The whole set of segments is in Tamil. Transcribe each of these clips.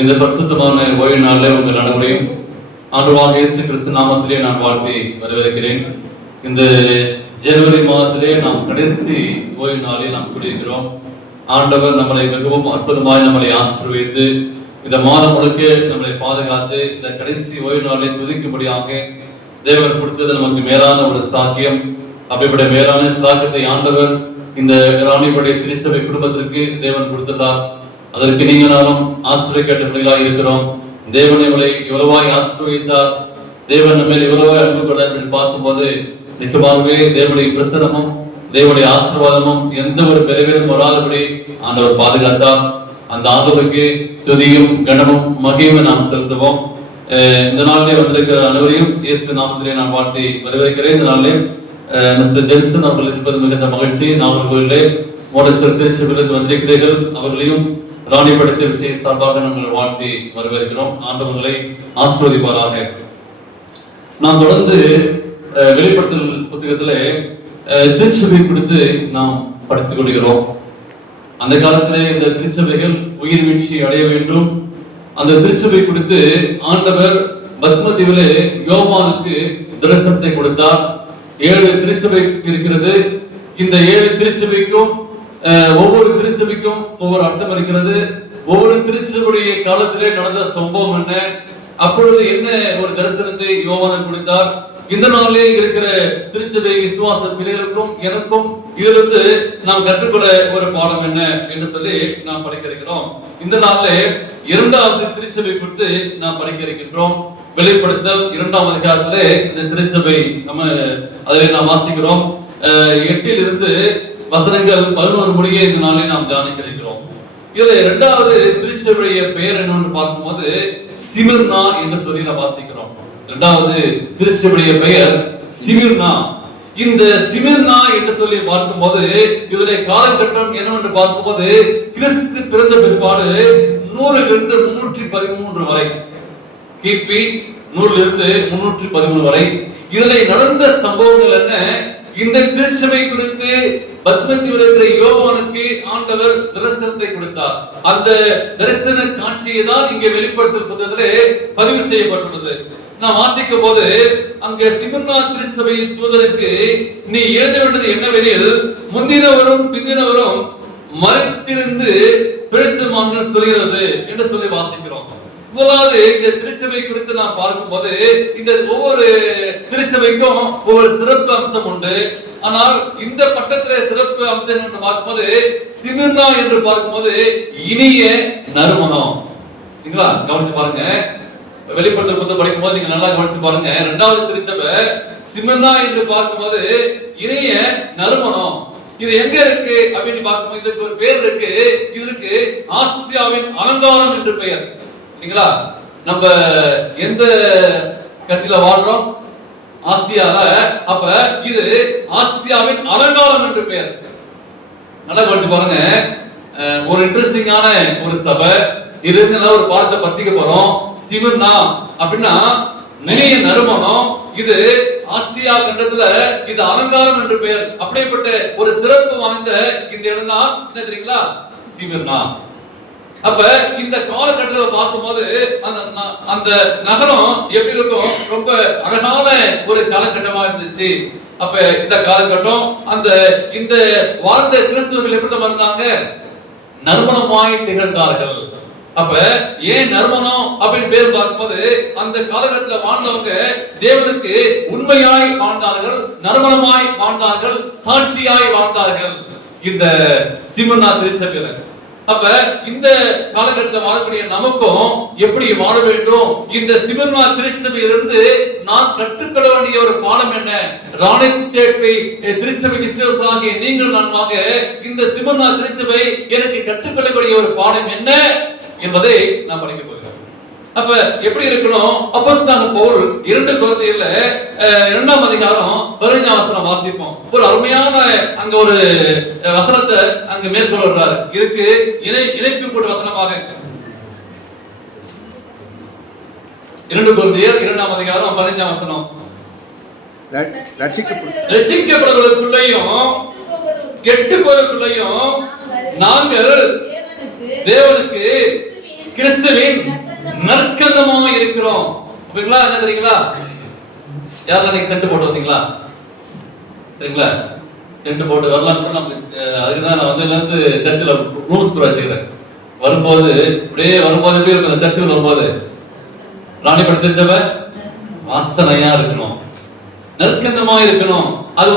இந்த பரிசுத்தமான ஓய்வு நாளில் உங்கள் அனைவரையும் ஆண்டவராகிய இயேசு கிறிஸ்து நாமத்திலே நான் வாழ்த்தி வரவேற்கிறேன். இந்த ஜனவரி மாதத்திலே நாம் கடைசி ஓய்வு நாளில் நாம் கூடியிருக்கிறோம். ஆண்டவர் நம்மளை மிகவும் அற்புதமாய் நம்மளை ஆசீர்வதித்து இந்த மாதம் முழுக்க நம்மளை பாதுகாத்து இந்த கடைசி ஓய்வு நாளை துதிக்கும்படியாக தேவன் கொடுத்தது நமக்கு மேலான ஒரு சாக்கியம். அப்படிப்பட்ட மேலான சாக்கியத்தை ஆண்டவர் இந்த ராணிபுடைய திருச்சபை குடும்பத்திற்கு தேவன் கொடுத்ததார். அதற்கு நீங்க நானும் ஆசீர்வதிக்கப்பட்ட பிள்ளைகளாக இருக்கிறோம். தேவன் இவளை எவ்வளவாய் ஆசீர்வதித்தார், தேவன் நம்ம எவ்வளவாய் அன்பு கொள்ள என்று பார்க்கும்போது நிச்சயமாகவே தேவனுடைய பிரசனமும் தேவனுடைய ஆசீர்வாதமும் எந்த ஒரு பெருவேறும் வராதபடி ஆண்டவர் பாதுகாத்தார். அந்த ஆண்டவருக்கு துதியும் கனமும் மகிமையும் நாம் செலுத்துவோம். இந்த நாளிலே வந்திருக்கிற அனைவரையும் இயேசு நாமத்திலே நான் வாழ்த்தி வரவேற்கிறேன். இந்த நாளிலே மிஸ்டர் ஜென்சன் அவர்கள் இருப்பது மிகுந்த மகிழ்ச்சி. நாகர்கோவிலே மோடச்சல் திருச்சியிலிருந்து வந்திருக்கிறீர்கள். அவர்களையும் ராணிபுரத்தை விஜய் சார்பாக நாங்கள் வாழ்த்தி வரவேற்கிறோம். ஆண்டவர்களை ஆசீர்வதிப்பாராக. நாம் தொடர்ந்து வெளிப்படுத்தல் புத்தகத்திலே திருச்சபை குறித்து நாம் படித்துக் கொள்கிறோம். அந்த காலத்திலே இந்த திருச்சபைகள் உயிர் வீழ்ச்சி அடைய வேண்டும். அந்த திருச்சபை குறித்து ஆண்டவர் பத்மதீவிலே யோவானுக்கு தரிசனத்தை கொடுத்தார். 7 திருச்சபை இருக்கிறது. இந்த 7 திருச்சபைக்கும் ஒவ்வொரு திருச்சபைக்கும் ஒவ்வொரு அர்த்தம் இருக்கிறது. ஒவ்வொரு திருச்சபையுடைய காலத்திலே நடந்த சம்பவம் என்ன, அப்பொழுது என்ன ஒரு தரிசனத்தை யோவானுக்கு கொடுத்தார். இந்த நாளிலே இருக்கிற திருச்சபை விசுவாச பிள்ளைகளுக்கும் எனக்கும் இதிலிருந்து நாம் கற்றுக்கொள்ள ஒரு பாடம் என்ன என்று சொல்லி நாம் படிக்க இருக்கிறோம். இந்த நாளிலே 2வது திருச்சபை குறித்து நாம் படிக்க இருக்கின்றோம். வெளிப்படுத்தல் 2ஆம் அதிகாரத்திலே இந்த திருச்சபை நம்ம அதிலே நாம் வாசிக்கிறோம். 8 வசனங்கள் 11 முடிய இந்த நாளை நாம் தியானிக்க இருக்கிறோம். இதுல 2வது திருச்சபையுடைய பெயர் என்னன்னு பார்க்கும்போது சிமிர்னா என்று சொல்லி நாம் வாசிக்கிறோம். 2வது திருச்சபையுடைய பெயர் சிமிர்னா. இந்த சிமிர்னா என்று சொல்லி பார்க்கும்போது இதனுடைய காலகட்டம் என்னவென்று பார்க்கும்போது கிறிஸ்து பிறந்த பிற்பாடு 100 313 வரை, கிபி 100 313 வரை இதில் நடந்த சம்பவங்கள் என்ன? இந்த திருச்சபை குறித்து பத்மதீவிலே யோவானுக்கு ஆண்டவர் தரிசனத்தை கொடுத்தார். அந்த தரிசன காட்சியை தான் இங்கே வெளிப்படுத்தல் புத்தகத்திலே பதிவு செய்யப்பட்டுள்ளது. நான் வாசிக்கும் போது அங்கே சிமிர்னா திருச்சபையின் தூதருக்கு நீ எழுத வேண்டியது என்னவெனில், முந்தினவரும் பிந்தினவரும் மறைத்திருந்து பிழைத்துமாறு சொல்கிறது என்று சொல்லி வாசிக்கிறோம். முதலாவது இந்த திருச்சபை குறித்து நாம் பார்க்கும்போது இந்த ஒவ்வொரு திருச்சபைக்கும் ஒவ்வொரு சிறப்பு அம்சம் உண்டு. ஆனால் இந்த பட்டத்திலே சிறப்பு அம்சம் என்று பார்க்கும்போது சிமிர்னா என்று பார்க்கும்போது இனிய நறுமணம். சரிங்களா? கவனிச்சு பாருங்க. வெளிப்படுத்தல் புத்தகம் படிக்கும் போது நீங்க நல்லா கவனிச்சு பாருங்க. 2வது திருச்சபை சிமிர்னா என்று பார்க்கும்போது இனிய நறுமணம். இது எங்க இருக்கு அப்படின்னு பார்க்கும்போது இதுக்கு ஒரு பேர் இருக்கு. இதுக்கு ஆசியாவின் அலங்காரம் என்று பெயர். சரிங்களா? நம்ம எந்த கண்ட்ரில வாழ்றோம்? ஆசியால. அப்ப இது ஆசியாவின் அலங்காரம் என்று பெயர். நல்லா கவனிச்சு பாருங்க. ஒரு இன்ட்ரெஸ்டிங்கான ஒரு சபை. இது ஒரு பாடத்தை பத்திக்க போறோம். சிமிர்னா அப்படின்னா நிறைய நறுமணம். இது ஆசியா கண்டத்துல இது அலங்காரம் என்று பெயர். அப்படிப்பட்ட ஒரு சிறப்பு வாய்ந்த இந்த இடம் தான் என்ன தெரியுங்களா? சிமிர்னா. அப்ப இந்த காலகட்டத்தில் பார்க்கும்போது அந்த நகரம் எப்படி இருக்கும்? ரொம்ப அழகான ஒரு காலகட்டமா இருந்துச்சு. அப்ப இந்த காலகட்டம் அந்த இந்த வாழ்ந்த கிறிஸ்தவர்கள் எப்படி இருந்தாங்க? நறுமணமாய் திகழ்ந்தார்கள். அப்ப ஏன் நறுமணம் அப்படின்னு பேர் பார்க்கும்போது அந்த காலகட்டத்தில் வாழ்ந்தவங்க தேவனுக்கு உண்மையாய் வாழ்ந்தார்கள், நறுமணமாய் வாழ்ந்தார்கள், சாட்சியாய் வாழ்ந்தார்கள் இந்த சிமிர்னா திருச்சபையில. அப்ப இந்த காலகட்டத்தில் வாழக்கூடிய நமக்கும் எப்படி வாழ வேண்டும்? இந்த சிமிர்னா திருச்சபையிலிருந்து நாம் கற்றுக்கொள்ள வேண்டிய ஒரு பாடம் என்ன? ராணிபேட்டை திருச்சபை விசுவாசிகளாகிய நீங்கள் நான் வாங்க இந்த சிமிர்னா திருச்சபை எனக்கு கற்றுக்கொள்ளக்கூடிய ஒரு பாடம் என்ன என்பதை நான் படிக்க போகிறேன். அப்ப எப்படி இருக்கணும்? அப்போஸ்தலனாகிய பவுல் 2 கொரிந்தியர்ல 2ஆம் அதிகாரம் 15ஆம் வசனம் வாசிப்போம். ஒரு அருமையான அங்க ஒரு வசனத்தை அங்க மேற்கொள்றாரு. இதுக்கு இணைப்பு போட்ட வசனமாக 2 கொரிந்தியர் 2ஆம் அதிகாரம் 15ஆம் வசனம். ரட்சிக்கப்படுவதற்குள்ளேயும் கெட்டு போவதற்குள்ளேயும் நாங்கள் தேவனுக்கு கிறிஸ்துவின் நற்கந்தமாய் இருக்கிறோம். ஓகேங்களா? என்ன தெரியுங்களா? யாரெல்லாம் நீங்க சென்ட் போட்டு வந்தீங்களா? சரிங்களா? சென்ட் போட்டு வரலாம். அதுக்குதான் நான் வந்ததுலேருந்து சர்ச்சில் ரூல்ஸ் வச்சுக்கிறேன். வரும்போது இப்படியே வரும்போது எப்படி இருக்கும்? சர்ச்சுக்கு வரும்போது ராணிப்பட தெரிஞ்சவ வாசனையா இருக்கணும், நற்கந்தமா இருக்கணும். அது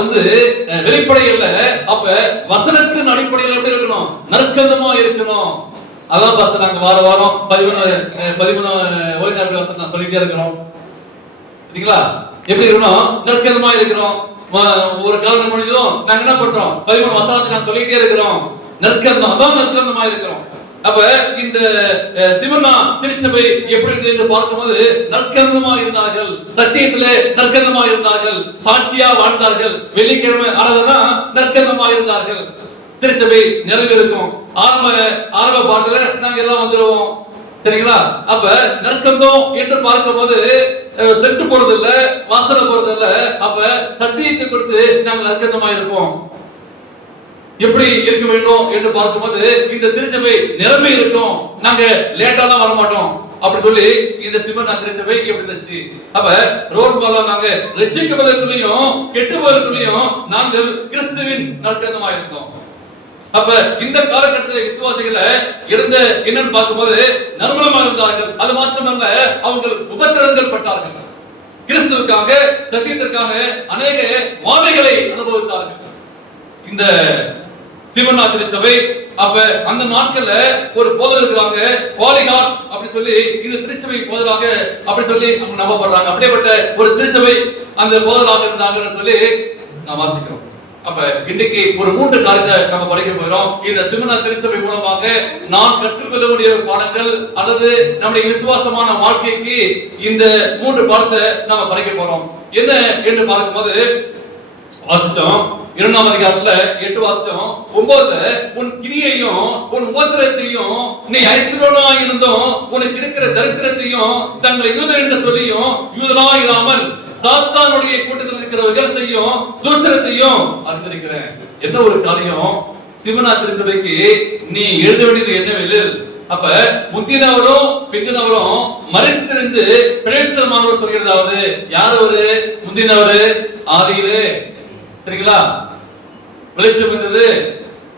வெளிப்படை இல்ல. அப்ப வசனத்தின் அடிப்படையில் எப்படி இருக்கணும்? நற்கந்தமா இருக்கணும். அதான் பாச நாங்க வார வாரம் 13 ஓய்வு நாட்கள் வசனம் நான் சொல்லிட்டே இருக்கிறோம். சரிங்களா? எப்படி இருக்கணும்? நற்கந்தமா இருக்கிறோம். ஒரு காலம் முடிஞ்சதும் நாங்க என்ன பண்றோம்? 13 வசனத்தை நான் சொல்லிட்டே இருக்கிறோம். நற்கந்தம், அதான் நற்கந்தமா இருக்கிறோம். அப்ப இந்த சிமர்னா திருச்சபை எப்படி இருக்கு என்று பார்க்கும்போது நற்கந்தமா இருந்தார்கள், சத்தியத்திலே நற்கந்தமா இருந்தார்கள், சாட்சியா வாழ்ந்தார்கள், வெள்ளிக்கிழமை ஆராதனா நற்கந்தமா இருந்தார்கள். திருச்சபை நிறைவேறுக்கும். ஆரம்ப பாட்டுல நாங்க எல்லாம் வந்துடுவோம். சரிங்களா? அப்ப நற்கந்தம் என்று பார்க்கும்போது செட்டு போறது இல்ல, வாசனை போறது இல்ல. அப்ப சத்தியத்தை கொடுத்து நாங்கள் நற்கந்தமா இருப்போம். எப்படி இருக்க வேண்டும் என்று பார்க்கும்போது இந்த திருச்சபை நிரம்பி இருக்கும். நாங்க லேட்டா தான் வர மாட்டோம் அப்படி சொல்லி இந்த சிமர்னா திருச்சபை எப்படி இருந்துச்சு. அப்ப ரோட் பாலா நாங்க ரட்சிக்கப்படுவதற்குள்ளயும் கெட்டு போவதற்குள்ளயும் நாங்கள் கிறிஸ்துவின் நற்கந்தமா இருந்தோம். அப்ப இந்த காலகட்டத்தில் விசுவாசிகளை இருந்த என்னன்னு பார்க்கும்போது நறுமணமா இருந்தார்கள். அது மாத்திரமல்ல, அவங்க உபத்திரங்கள் பட்டார்கள். கிறிஸ்துவுக்காக, சத்தியத்திற்காக அநேக வாதைகளை அனுபவித்தார்கள் இந்த சிமர்னா திருச்சபை. அப்ப அந்த நாட்கள்ல ஒரு போதகர் இருக்கிறாங்க, பாலிகார் அப்படி சொல்லி இந்த திருச்சபை போதராக அப்படி சொல்லி அவங்க நம்பப்படுறாங்க. அப்படியேப்பட்ட ஒரு திருச்சபை அந்த போதராக இருந்தாங்கன்னு சொல்லி நான் வாசிக்கிறோம். அப்ப இன்னைக்கு ஒரு 3 காரியத்தை நம்ம படிக்க போகிறோம். இந்த சிமர்னா திருச்சபை மூலமாக நாம் கற்றுக்கொள்ளக்கூடிய பாடங்கள் அல்லது நம்முடைய விசுவாசமான வாழ்க்கைக்கு இந்த 3 பாடத்தை நம்ம படிக்க போறோம். என்ன என்று பார்க்கும்போது வாசித்தோம் 2ஆம் அதிகாரத்துல 8 வாசித்தோம். 9ல உன் கிரியையும் உன் உபத்திரத்தையும் நீ ஐஸ்வர்யனாய் இருந்தும் உனக்கு இருக்கிற தரித்திரத்தையும் தங்களை யூதர் என்று சொல்லியும் யூதனாய் இராமல் சாத்தானுடைய கூட்டத்தில் இருக்கிறவர்கள் செய்யும் தூசரத்தையும் அறிந்திருக்கிறேன். என்ன ஒரு காரியம்! சிமர்னா திருச்சபைக்கு நீ எழுத வேண்டியது என்னவென்று, அப்ப முந்தினவரும் பிந்தினவரும் மறைத்திருந்து பிழைத்தமானவர் சொல்கிறதாவது. யார் அவரு? முந்தினவரு ஆதியிலே, சரிங்களா, வெளிச்சம் இருந்தது,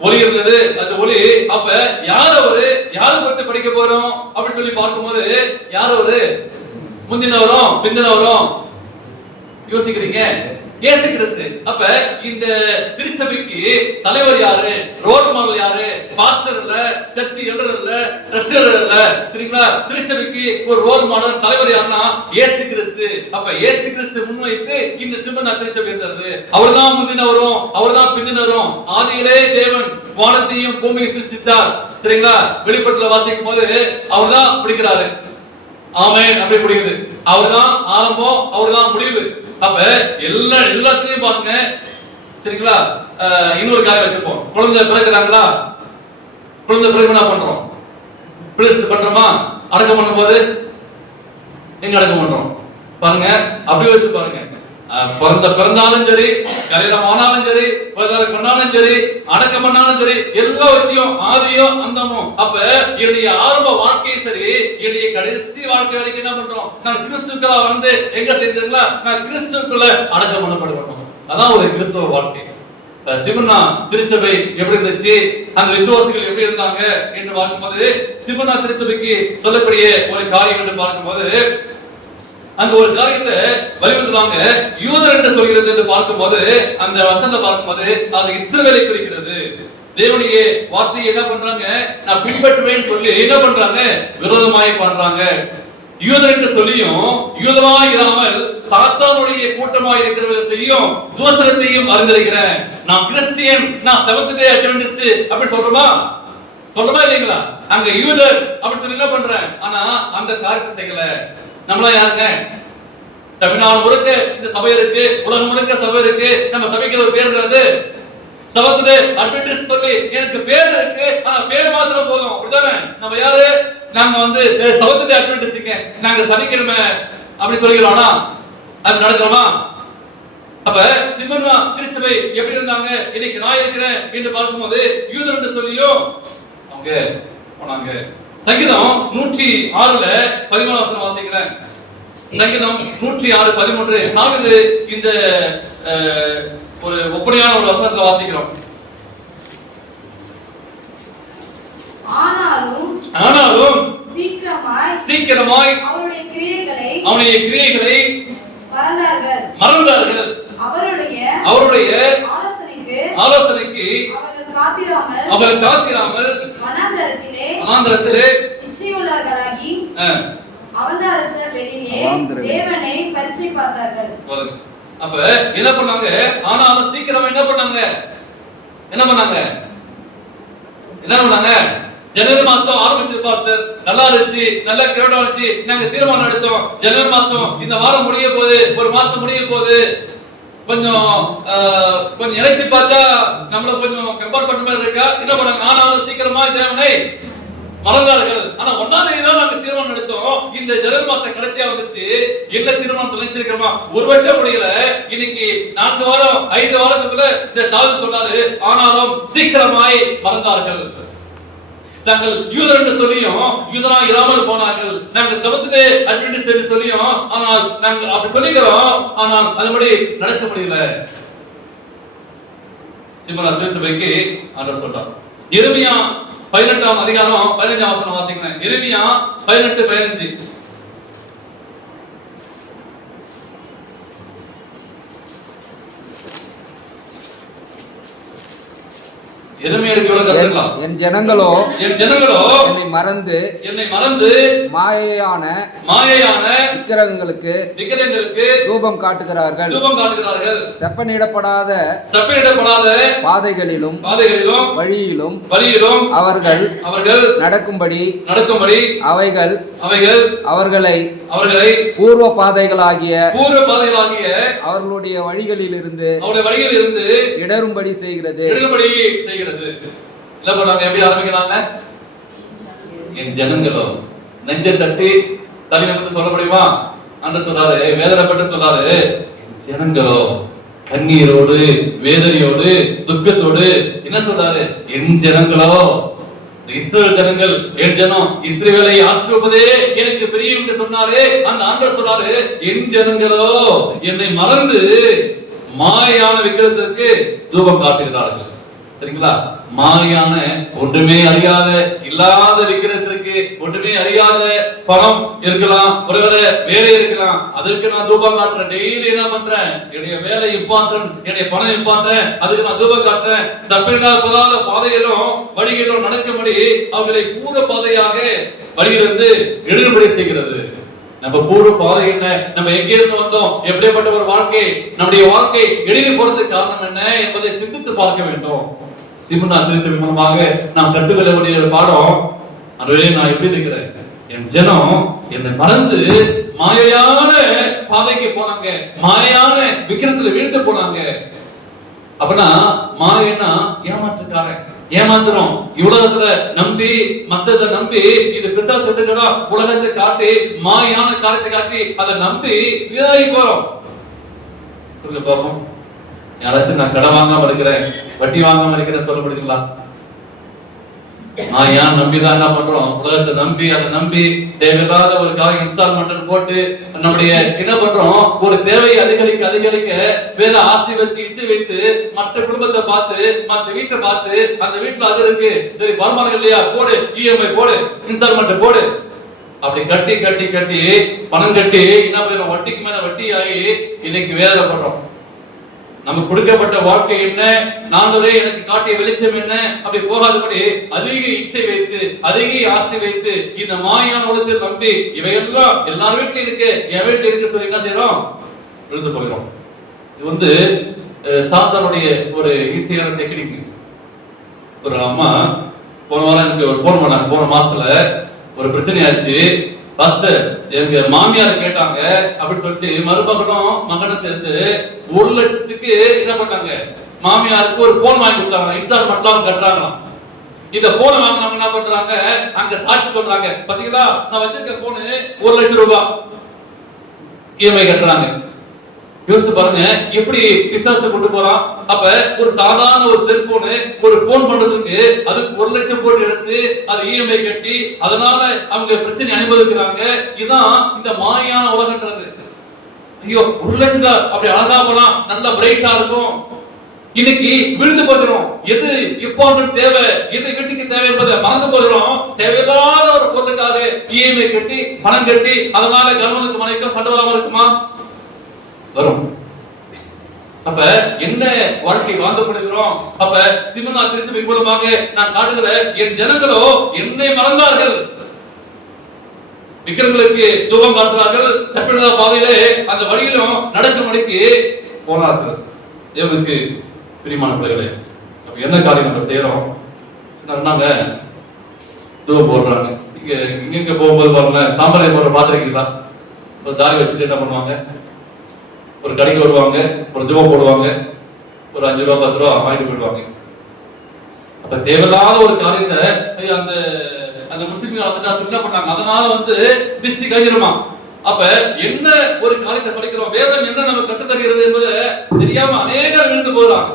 ஒளி இருந்தது. அந்த ஒளி அப்ப யார் அவரு? யாரு குறித்து படிக்க போறோம் அப்படின்னு சொல்லி பார்க்கும்போது யார் அவரு? முந்தினவரும் பிந்தினவரும் யோசிக்கிறீங்க? இயேசு கிறிஸ்து. அப்ப இந்த திருச்சபைக்கு தலைவர் யாரு? ரோல் மாடல் யாரு? பாஸ்டர் இல்ல, சர்ச் எல்டர் இல்ல, ட்ரெஷரர் இல்ல, சரிங்களா? திருச்சபைக்கு ஒரு ரோல் மாடல் தலைவர் யாருன்னா இயேசு கிறிஸ்து. அப்ப இயேசு கிறிஸ்து முன்வைத்து இந்த சிமர்னா திருச்சபை இருந்தது. அவர்தான் முந்தினவரும் அவர்தான் பிந்தினவரும். ஆதியிலே தேவன் வானத்தையும் பூமியை சிருஷ்டித்தார். சரிங்களா? வெளிப்பட்டுல வாசிக்கும் போது அவர்தான் பிடிக்கிறாரு. ஆமென் அப்படி பிடிக்குது. அவர்தான் ஆரம்பம், அவர்தான் முடிவு. அப்ப எல்லாத்தையும் பாருங்க. சரிங்களா? இன்னொரு காரியம் வச்சுப்போம். குழந்தை பிறகுறாங்களா? குழந்தை பிறகு என்ன பண்றோம்? பிளஸ் பண்றோமா? அடக்கம் பண்ணும்போது எங்க அடக்கம் பண்றோம் பாருங்க. அப்படி வச்சு பாருங்க. பிறந்தாலும் சரி, கல்யாணம் ஆனாலும் சரி, பண்ணாலும் சரி, அடக்கம் பண்ணாலும் சரி, எல்லா விஷயம் ஆதியும் அந்தமும். அப்ப என்னுடைய ஆரம்ப வாழ்க்கையும் சரி, என்னுடைய கடைசி வாழ்க்கை வரைக்கும் என்ன பண்றோம்? நான் கிறிஸ்துக்குள்ள எங்க சேர்ந்தீங்களா? நான் கிறிஸ்துக்குள்ள அடக்கம் பண்ணப்படுவோம். அதான் ஒரு கிறிஸ்துவ வாழ்க்கை. சிமர்னா திருச்சபை எப்படி இருந்துச்சு, அந்த விசுவாசிகள் எப்படி இருந்தாங்க என்று பார்க்கும்போது சிமர்னா திருச்சபைக்கு சொல்லக்கூடிய ஒரு காரியம் என்று பார்க்கும்போது அங்க ஒரு காரியத்தை வலியுறுத்துவாங்க. யூதர் என்று சொல்கிறது என்று பார்க்கும்போது அந்த வசனத்தை பார்க்கும்போது அது இஸ்ரவேலை குறிக்கிறது. தேவனுடைய வார்த்தையை என்ன பண்றாங்க? நான் பின்பற்றுவேன் சொல்லி என்ன பண்றாங்க? விரோதமாய் பண்றாங்க. யூதர் என்று சொல்லியும் யூதமாய் இராமல் சாத்தானுடைய கூட்டமாய் இருக்கிறவர்களையும் தூசரத்தையும் அறிந்திருக்கிறேன். நான் கிறிஸ்டியன், நான் செவன்த் டே அட்வென்டிஸ்ட் அப்படி சொல்றோமா? சொல்றோமா இல்லைங்களா? அங்க யூதர் அப்படி சொல்லி என்ன பண்றேன், ஆனா அந்த காரியத்தை செய்யல. நம்மளா யாருங்க? தமிழ்நாடு முழுக்க இந்த சபை இருக்கு, உலகம் முழுக்க சபை இருக்கு. நம்ம சபைக்கு ஒரு பேர் வந்து செவன்த் டே அட்வென்டிஸ்ட் சொல்லி எனக்கு பேர் இருக்கு, ஆனா பேர் மாத்திரம் போதும். அப்படிதானே? நம்ம யாரு? நாங்க செவன்த் டே அட்வென்டிஸ்ட்ங்க, நாங்க சனிக்கிழமை அப்படி சொல்லிக்கிறோம்னா அது நடக்கிறோமா? அப்ப சிமர்னா திருச்சபை எப்படி இருந்தாங்க? இன்னைக்கு நான் இருக்கிறேன் என்று பார்க்கும்போது யூதர் என்று சொல்லியும் அவங்க போனாங்க. சங்கீதம் 106:13 வாசிக்கிறேன். சங்கீதம் 106:13 தாவீது இந்த ஒரு ஒப்பனையான ஒரு வசனத்தை வாசிக்கிறோம். ஆனாலும் சீக்கிரமாய் அவருடைய கிரியைகளை மறந்தார்கள். அவருடைய ஆலோசனைக்கு அவர்கள் காத்திராமல் வனாந்தரத்திலே இச்சையுள்ளவர்களாகி அவதாரத்தின் வெளியிலே தேவனை பரீட்சை பார்த்தார்கள். அப்ப என்ன பண்ணாங்க? ஆனாலும் சீக்கிரமா என்ன பண்ணாங்க? ஜனவரி மாசம் ஆரம்பிச்சது பாஸ்டர், நல்லா இருந்துச்சு, நல்லா கிரௌடா இருந்துச்சு, நாங்க தீர்மானம் எடுத்தோம். ஜனவரி மாசம் இந்த வாரம் முடிய போகுது, ஒரு மாசம் முடிய போகுது, கொஞ்சம் இணைச்சு பார்த்தா நம்மள கொஞ்சம் கம்பேர் பண்ற மாதிரி இருக்கா? என்ன பண்ணாங்க? ஆனாலும் சீக்கிரமா தேவனை மறந்தார்கள். ஆனா 1ஆம் தேதி தான் நாங்க தீர்மானம் எடுத்தோம். இந்த ஜனவரி மாசம் கடைசியா வந்துச்சு. என்ன தீர்மானம் நினைச்சிருக்கோமா? ஒரு வருஷம் முடியல, இன்னைக்கு 4 வாரம் 5 வாரத்துக்குள்ள இந்த தாவீது சொல்றாரு, ஆனாலும் சீக்கிரமாய் மறந்தார்கள். நாங்கள் யூதர் என்று சொல்லியும் யூதரா இராமல் போனார்கள். நாங்கள் செவன்த்-டே அட்வென்டிஸ்ட் என்று சொல்லியும் ஆனால் நாங்கள் அப்படி சொல்லிக்கிறோம், ஆனால் அதுபடி நடக்க முடியல. சிமலா திருச்சபைக்கு ஆண்டவர் சொல்றார். எரேமியா 18ஆம் அதிகாரம் 15ஆம் வசனம் வாசிங்க. எரேமியா 18:15. என் ஜனங்களோ என்னை மறந்து மாயையான விக்கிரகங்களுக்கு தூபம் காட்டுகிறார்கள். செப்பனிடப்படாத பாதைகளிலும் வழியிலும் அவர்கள் நடக்கும்படி அவைகள் அவர்களை பூர்வ பாதைகளாகிய அவர்களுடைய வழிகளில் இருந்து இடரும்படி செய்கிறது. எப்படி ஆரம்பிக்கிறாங்க? என் ஜனங்களோ, நெஞ்சை தட்டி தலைநகரத்தை சொல்ல முடியுமா? அந்த சொல்றாரு, வேதனைப்பட்டு சொல்றாரு, ஜனங்களோ கண்ணீரோடு வேதனையோடு துக்கத்தோடு என்ன சொல்றாரு? என் ஜனங்களோ, இஸ்ரவேல் ஜனங்கள், என் ஜனம் இஸ்ரவேலை ஆசீர்வதிப்பதே எனக்கு பிரியம் என்று சொன்னாரே, அந்த ஆண்டவர் சொல்றாரு, என் ஜனங்களோ என்னை மறந்து மாயான விக்கிரகத்திற்கு தூபம் காட்டுகிறார்கள். சரிங்களா? மாயான ஒன்றுமே அறியாத இல்லாத விக்கிரகத்திற்கு ஒன்றுமே அறியாத பணம் இருக்கலாம், ஒருவேளை வேலை இருக்கலாம், அதற்கு நான் தூபம் காட்டுறேன். டெய்லி என்ன பண்றேன்? என்னுடைய வேலை இம்பார்ட்டன்ட், என்னுடைய பணம் இம்பார்ட்டன்ட், அதுக்கு நான் தூபம் காட்டுறேன். சப்பையினால் போதாத பாதையிலும் வழிகளிலும் நடக்கும்படி அவர்களை பூர்வ பாதையாக வழியிலிருந்து எழுதுபடி செய்கிறது. நம்ம பூர்வ பாதை என்ன? நம்ம எங்கிருந்து வந்தோம்? எப்படிப்பட்ட ஒரு வாழ்க்கை? நம்முடைய வாழ்க்கை எளிதில் போறதுக்கு காரணம் என்ன என்பதை சிந்தித்து பார்க்க வேண்டும். சிமுனா திருச்சபை மூலமாக நாம் கற்றுக்கொள்ள வேண்டிய ஒரு பாடம், அதுவே நான் எப்படி இருக்கிறேன்? என் ஜனம் என்னை மறந்து மாயையான பாதைக்கு போனாங்க, மாயையான விக்கிரத்துல வீழ்ந்து போனாங்க. அப்படின்னா மாயன்னா ஏமாற்றுக்காரன், ஏமாத்துறோம். உலகத்துல நம்பி மத்தத நம்பி இது பிசாசு விட்டுட்டா உலகத்தை காட்டி மாயான காரியத்தை காட்டி அதை நம்பி வீணாகி போறோம். சொல்லுங்க பாப்போம், யாராச்சும் நான் கடன் வாங்காம இருக்கிறேன், வட்டி வாங்காம இருக்கிறேன் சொல்ல முடியுங்களா? நான் ஏன் நம்பிதான் என்ன பண்றோம்? உலகத்தை நம்பி அதை நம்பி தேவையில்லாத ஒரு காரியம் இன்ஸ்டால்மெண்ட் போட்டு நம்முடைய என்ன பண்றோம்? ஒரு தேவையை அதிகரிக்க அதிகரிக்க வேற ஆசை வச்சு இச்சை வைத்து மற்ற குடும்பத்தை பார்த்து மற்ற வீட்டை பார்த்து அந்த வீட்டுல அது இருக்கு, சரி வருமானம் இல்லையா, போடு இஎம்ஐ போடு, இன்ஸ்டால்மெண்ட் போடு, அப்படி கட்டி கட்டி கட்டி பணம் கட்டி என்ன பண்ணுறோம்? வட்டிக்கு மேல வட்டி ஆகி இன்னைக்கு வேதனை பண்றோம். நமக்கு கொடுக்கப்பட்ட வாழ்க்கை என்ன, நாங்களே எனக்கு காட்டிய வெளிச்சம் என்ன, அப்படி போகாதபடி அதிக இச்சை வைத்து அதிக ஆசை வைத்து இந்த மாயான உலகத்தில் நம்பி இவையெல்லாம் எல்லார் வீட்டிலும் இருக்கு, என் வீட்டில் இருக்கு சொல்லி என்ன செய்யறோம்? விழுந்து போகிறோம். இது சாத்தானுடைய ஒரு ஈஸியான டெக்னிக். ஒரு அம்மா போன வாரம் எனக்கு ஒரு போன் பண்ணாங்க. போன மாசத்துல ஒரு பிரச்சனை ஆச்சு. எங்க மாமியார் கேட்டாங்க அப்படின்னு சொல்லிட்டு மருமகனும் மகனும் சேர்ந்து 1 லட்சத்துக்கு என்ன பண்ணாங்க? மாமியாருக்கு ஒரு போன் வாங்கி கொடுத்தாங்க. இன்ஸ்டால்மெண்ட் கட்டுறாங்களாம். இந்த போன் வாங்கினவங்க என்ன பண்றாங்க? அங்க சாட்சி சொல்றாங்க, பாத்தீங்களா நான் வச்சிருக்க போனு 1 லட்சம் ரூபாய் இஎம்ஐ கட்டுறாங்க. யோசிச்சு பாருங்க, எப்படி பிசாசு கொண்டு போறான். அப்ப ஒரு சாதாரண ஒரு செல்போனு, ஒரு போன் பண்றதுக்கு அதுக்கு 1 லட்சம் போட்டு எடுத்து அது இஎம்ஐ கட்டி அதனால அவங்க பிரச்சனை அனுபவிக்கிறாங்க. இதுதான் இந்த மாயான உலகன்றது. ஐயோ 1 லட்சம் அப்படி அழகா போலாம், நல்லா பிரைட்டா இருக்கும். இன்னைக்கு விழுந்து போகிறோம். எது இம்பார்ட்டன்ட் தேவை, எது வீட்டுக்கு தேவை என்பதை மறந்து போகிறோம். தேவையில்லாத ஒரு பொருளுக்காக இஎம்ஐ கட்டி பணம் கட்டி அதனால கவர்மெண்ட் மனைக்கும் சண்டை வராம இருக்குமா? வரும். அப்ப என்ன வாழ்க்கை வாழ்ந்துப்படுகிறோம். அப்ப சிமனா திருச்சபை மூலமாக நான் காட்டுகிற என் ஜனங்களோ என்னை மறந்தார்கள். விக்கிரங்களுக்கு தூபம் காட்டுறார்கள். செப்பனிடா பாதையிலே அந்த வழியிலும் நடக்கும்படிக்கு போனார்கள். தேவனுக்கு பிரியமான பிள்ளைகளே, அப்ப என்ன காரியம் நம்ம செய்யறோம்? நாங்க தூபம் போடுறாங்க. இங்க போகும்போது பாருங்க, சாம்பரை போடுற பாத்திரிக்கீங்களா? ஒரு தாரி வச்சுட்டு என்ன பண்ணுவாங்க, ஒரு கடைக்கு வருவாங்க, ஒரு தூபம் போடுவாங்க, ஒரு 5 ரூபா 10 ரூபா வாங்கிட்டு போயிடுவாங்க. அப்ப தேவையில்லாத ஒரு காரியத்தை அந்த அந்த முஸ்லிம்கள் என்ன பண்ணாங்க, அதனால திருஷ்டி கழிஞ்சிருமா. அப்ப என்ன ஒரு காரியத்தை படிக்கிறோம், வேதம் என்ன நமக்கு கற்றுத் தருகிறது என்பதை தெரியாம அநேகர் விழுந்து போறாங்க.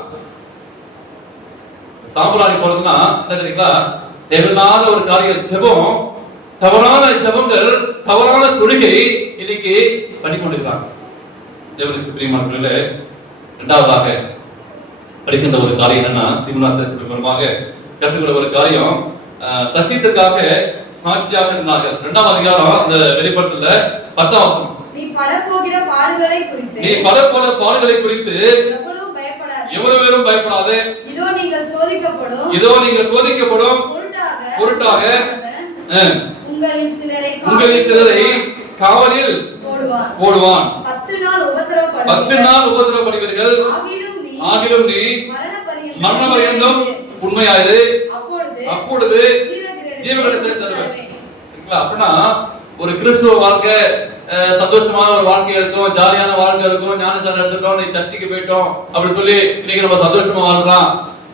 சாம்பிராணி போறதுன்னா தெரியுங்களா, தேவையில்லாத ஒரு காரியம் ஜெபம், தவறான ஜெபங்கள், தவறான தொழுகை இன்னைக்கு பண்ணிக்கொண்டிருக்காங்க. தேவனுக்கு பிரியமானவர்களே, இரண்டாவதாக படிக்கின்ற ஒரு காரியம் என்னன்னா, சிம்னாத்திற்கு மூலமாக கற்றுக்கொள்ள ஒரு காரியம், சத்தியத்திற்காக சாட்சியாக இருந்தார்கள். 2ஆம் அதிகாரம் அந்த வெளிப்படுத்தல 10ஆம் வசனம். நீ படப்போகிற பாடுகளை குறித்து எவ்வளவு பயப்படாதே. இதோ நீங்கள் சோதிக்கப்படும் பொருட்டாக உங்களில் சிலரை காவலில் போடுவான். 10 நாள் உபத்திரவப்படுவீர்கள். ஆகிலும் நீ மரண பரியந்தம் உண்மையாயிரு, அப்பொழுது ஜீவகிரீடத்தை தருவேன். அப்படின்னா ஒரு கிறிஸ்துவ வாழ்க்கை சந்தோஷமான ஒரு வாழ்க்கை இருக்கும், ஜாலியான வாழ்க்கை இருக்கும். ஞானசாரம் எடுத்துட்டோம், நீ சர்ச்சைக்கு போயிட்டோம் அப்படி சொல்லி இன்னைக்கு நம்ம சந்தோஷமா வாழ்றோம்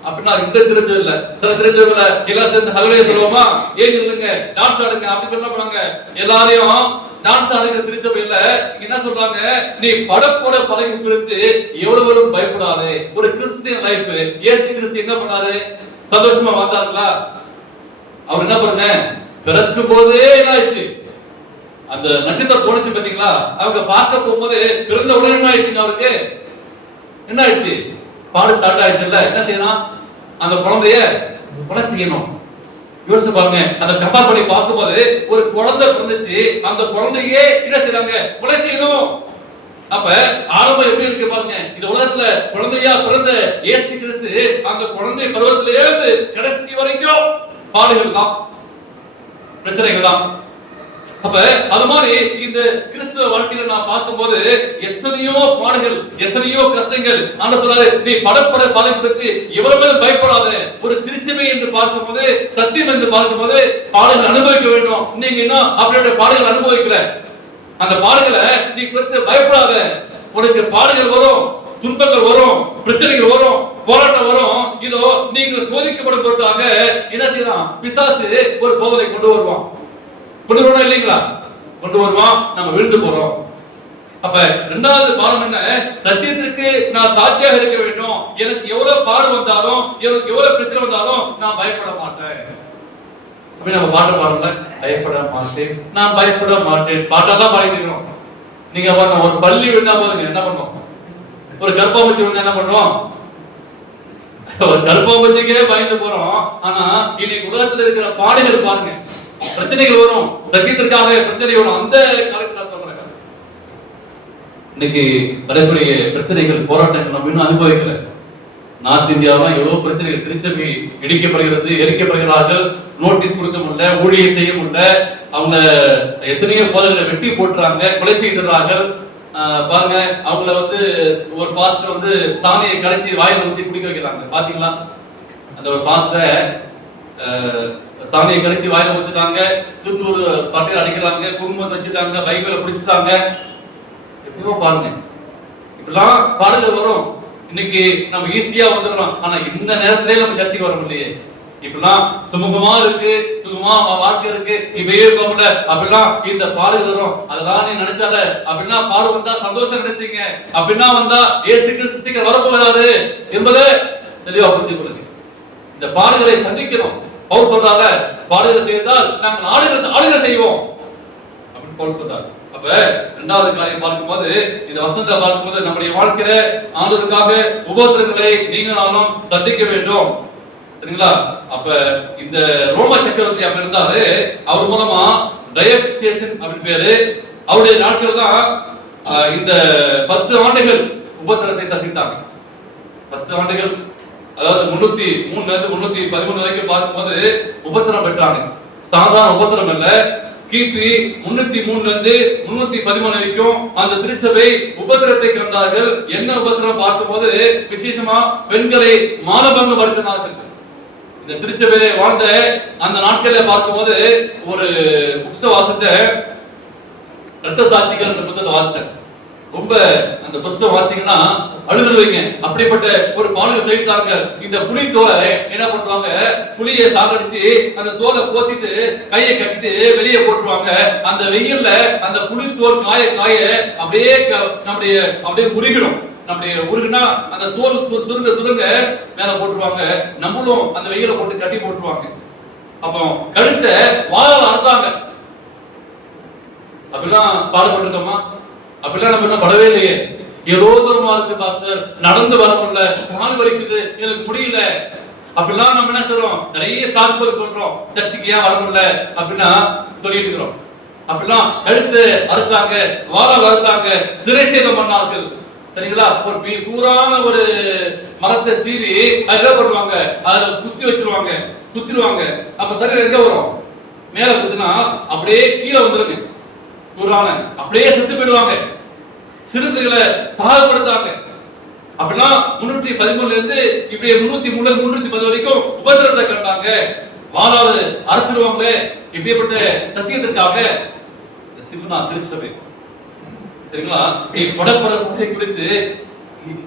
அப்படின்னா இந்த திருச்சபை இல்ல. சில திருச்சபையில எல்லாம் சேர்ந்து ஹல்லேலூயா சொல்லுவோமா, ஏன் இல்லைங்க டான்ஸ் ஆடுங்க அப்படி சொல்ல போறாங்க. எல்லாரையும் டான்ஸ் ஆடுகிற திருச்சபை இல்ல. என்ன சொல்றாங்க, நீ படப்போட பதவி குறித்து எவ்வளவு பயப்படாதே. ஒரு கிறிஸ்டியன் லைஃப், இயேசு கிறிஸ்து என்ன பண்ணாரு, சந்தோஷமா வாழ்ந்தார்களா? அவர் என்ன பண்ண, பிறக்கும் போதே என்ன ஆயிடுச்சு, அந்த நட்சத்திரம் போனுச்சு பாத்தீங்களா, அவங்க பார்க்க போகும்போது பிறந்த உடனே என்ன ஆயிடுச்சு, அவருக்கு என்ன ஆயிடுச்சு, பாடு ஸ்டார்ட் ஆயிடுச்சுல்ல. என்ன செய்யணும், அந்த குழந்தைய கொலை செய்யணும். யோசிச்சு பாருங்க, அந்த கம்பேர் பண்ணி பார்க்கும்போது ஒரு குழந்தை பிறந்துச்சு, அந்த குழந்தையே என்ன செய்யறாங்க, கொலை செய்யணும். அப்ப ஆரம்பம் எப்படி இருக்கு பாருங்க. இந்த உலகத்துல குழந்தையா பிறந்த இயேசு கிறிஸ்து அந்த குழந்தை பருவத்திலிருந்து கடைசி வரைக்கும் பாடுகள் தான், பிரச்சனைகள் தான். அப்ப அது மாதிரி இந்த கிறிஸ்துவ வாழ்க்கையில நான் பார்க்கும்போது எத்தனையோ பாடுகள், எத்தனையோ கஷ்டங்கள். ஆண்டவர் சொல்றாரு, நீ படப்பட பாடுகளுக்கு எவ்வளவு பயப்படாத. ஒரு திருச்சபை என்று பார்க்கும்போது, சத்தியம் என்று பார்க்கும்போது பாடுகள் அனுபவிக்க வேண்டும். நீங்க இன்னும் அப்படியே பாடுகள் அனுபவிக்கல. அந்த பாடுகளை நீ குறித்து பயப்படாத. உனக்கு பாடுகள் வரும், துன்பங்கள் வரும், பிரச்சனைகள் வரும், போராட்டம் வரும். இதோ நீங்கள் சோதிக்கப்படும் பொருட்டாக என்ன செய்யலாம், பிசாசு ஒரு சோதனை கொண்டு வருவான். கொண்டு வரணும் இல்லைங்களா, கொண்டு வருவான். நம்ம விழுந்து போறோம். அப்ப 2வது பாடம் என்ன, சத்தியத்திற்கு நான் சாட்சியாக இருக்க வேண்டும். எனக்கு எவ்வளவு பாடு வந்தாலும், எனக்கு எவ்வளவு பிரச்சனை வந்தாலும் நான் பயப்பட மாட்டேன். அப்படி நம்ம பாட்டு பாடல, பயப்பட மாட்டேன், நான் பயப்பட மாட்டேன். பாட்டாதான் பாடிட்டு இருக்கோம். நீங்க பாருங்க, ஒரு பள்ளி விழுந்தா போதுங்க என்ன பண்ணுவோம், ஒரு கர்ப்பாம்பூச்சி விழுந்தா என்ன பண்ணுவோம், ஒரு கர்ப்பாம்பூச்சிக்கே பயந்து போறோம். ஆனா இன்னைக்கு உலகத்துல இருக்கிற பாடுகள் பாருங்க, பிரச்சனைகள் வரும், சத்தியத்திற்காக பிரச்சனை வரும். அந்த காலத்துல சொல்றேன், இன்னைக்கு வரக்கூடிய பிரச்சனைகள், போராட்டங்கள் நம்ம இன்னும் அனுபவிக்கல. நார்த் இந்தியாவில் எவ்வளவு பிரச்சனைகள், திருச்சபை இடிக்கப்படுகிறது, எரிக்கப்படுகிறார்கள், நோட்டீஸ் கொடுக்க முடியல, ஊழியர் செய்ய முடியல, அவங்க எத்தனையோ போதகங்களை வெட்டி போட்டுறாங்க, கொலை செய்கிறார்கள். பாருங்க, அவங்கள ஒரு பாஸ்டர் சாணியை கரைச்சி வாயில ஊற்றி குடிக்க வைக்கிறாங்க. பாத்தீங்களா, அந்த ஒரு பாஸ்டரை சாணியை கரைச்சி வாயில ஊத்துட்டாங்க, துண்ணூறு பட்டையில் அடிக்கிறாங்க, குங்குமத்தை வச்சுட்டாங்க, பைபிளை பிடிச்சிட்டாங்க. எப்படியோ பாருங்க, இப்படிலாம் பாடுகள் வரும். இன்னைக்கு நம்ம ஈஸியா வந்துடலாம். ஆனா இந்த நேரத்திலே நம்ம சர்ச்சைக்கு வர முடியலையே. இப்பெல்லாம் சுமூகமா இருக்கு, சுகமா வாழ்க்கை இருக்கு, இப்பயே போகல அப்படிலாம் இந்த பாடுகள் வரும். அதெல்லாம் நீ நினைச்சால அப்படின்னா பாடு வந்தா சந்தோஷம் நினைச்சீங்க அப்படின்னா வந்தா ஏசு கிறிஸ்து சீக்கிரம் வரப்போகிறாரு என்பதை தெளிவா புரிஞ்சு கொள்ளுங்க. இந்த பாடுகளை சந்திக்கணும். பவுல் சொல்றாங்க, பாடுகளை செய்தால் நாங்கள் ஆளுகை செய்வோம் அப்படின்னு பவுல் சொல்றாரு. அப்ப இரண்டாவது காரியம் பார்க்கும்போது இந்த வசனத்தை பார்க்கும்போது நம்முடைய வாழ்க்கையில ஆண்டவருக்காக உபத்திரங்களை நீங்க நானும் சந்திக்க வேண்டும். சரிங்களா? அப்ப இந்த ரோம சக்கரவர்த்தி அப்ப இருந்தாரு. அவர் மூலமா டயக்ஸ்டேஷன் அப்படின்னு பேரு. அவருடைய நாட்கள் தான் இந்த 10 ஆண்டுகள் உபத்திரத்தை சந்தித்தாங்க. 10 ஆண்டுகள், அதாவது 303 313 வரைக்கும் பார்க்கும்போது உபத்திரம் பெற்றாங்க. சாதாரண உபத்திரம் இல்ல. கிபி 303 313 வரைக்கும் அந்த திருச்சபை உபத்திரத்தை கண்டார்கள். என்ன உபத்திரம் பார்க்கும்போது விசேஷமா பெண்களை மானபங்கம் படுத்தினார்கள். இந்த திருச்சபையிலே வாழ்ந்த அந்த நாட்களில பார்க்கும்போது ஒரு புக்ஸ வாசித்த ரத்த சாட்சிகள் அந்த புத்தகத்தை வாசித்தேன். ரொம்ப அந்த புத்தகம் வாசிங்கன்னா அழுதுருவீங்க. அப்படிப்பட்ட ஒரு பாடல் செய்தாங்க. இந்த புலி தோலை என்ன பண்ணுவாங்க, புலியை சாகடிச்சு அந்த தோலை போத்திட்டு கையை கட்டிட்டு வெளியே போட்டுருவாங்க. அந்த வெயில்ல அந்த புலி தோல் காய காய அப்படியே நம்முடைய அப்படியே உருகிடும். நம்முடைய உருகுனா அந்த தோல் சுருங்க சுருங்க மேல போட்டுருவாங்க. நம்மளும் அந்த வெயில போட்டு கட்டி போட்டுருவாங்க. அப்போ கழுத்தை வாழால் அறுத்தாங்க. அப்படிலாம் பாடுபட்டுட்டோமா? அப்படிலாம் நம்ம என்ன படவே இல்லையே. ஏதோ தூரமா இருக்கு பாஸ்டர், நடந்து வர முடியல, கால் வலிக்குது, எனக்கு முடியல அப்படிலாம் நம்ம என்ன சொல்றோம், நிறைய சாக்குகள் சொல்றோம். சர்ச்சுக்கு ஏன் வர முடியல அப்படின்னா சொல்லிட்டு இருக்கிறோம். அப்படிலாம் கழுத்து அறுத்தாங்க, வாழால் அறுத்தாங்க, சிறை சேதம் பண்ணார்கள். சரிங்களா? ஒரு பூரான ஒரு மரத்தை சீவி என்ன பண்ணுவாங்க, அதுல குத்தி வச்சிருவாங்க, குத்திடுவாங்க. அப்ப சரி எங்க வரும், மேல குத்துனா அப்படியே கீழே வந்துருங்க. பூரான அப்படியே செத்து போயிடுவாங்க. சிறுத்தைகளை சாகப்படுத்தாங்க. அப்படின்னா 313 இருந்து இப்படி 303 310 வரைக்கும் உபத்திரத்தை கண்டாங்க. வாழாவது அறுத்துருவாங்க. இப்படிப்பட்ட சத்தியத்திற்காக சிவனா திருச்சபை, சரிங்களா, படப்படத்தை குறித்து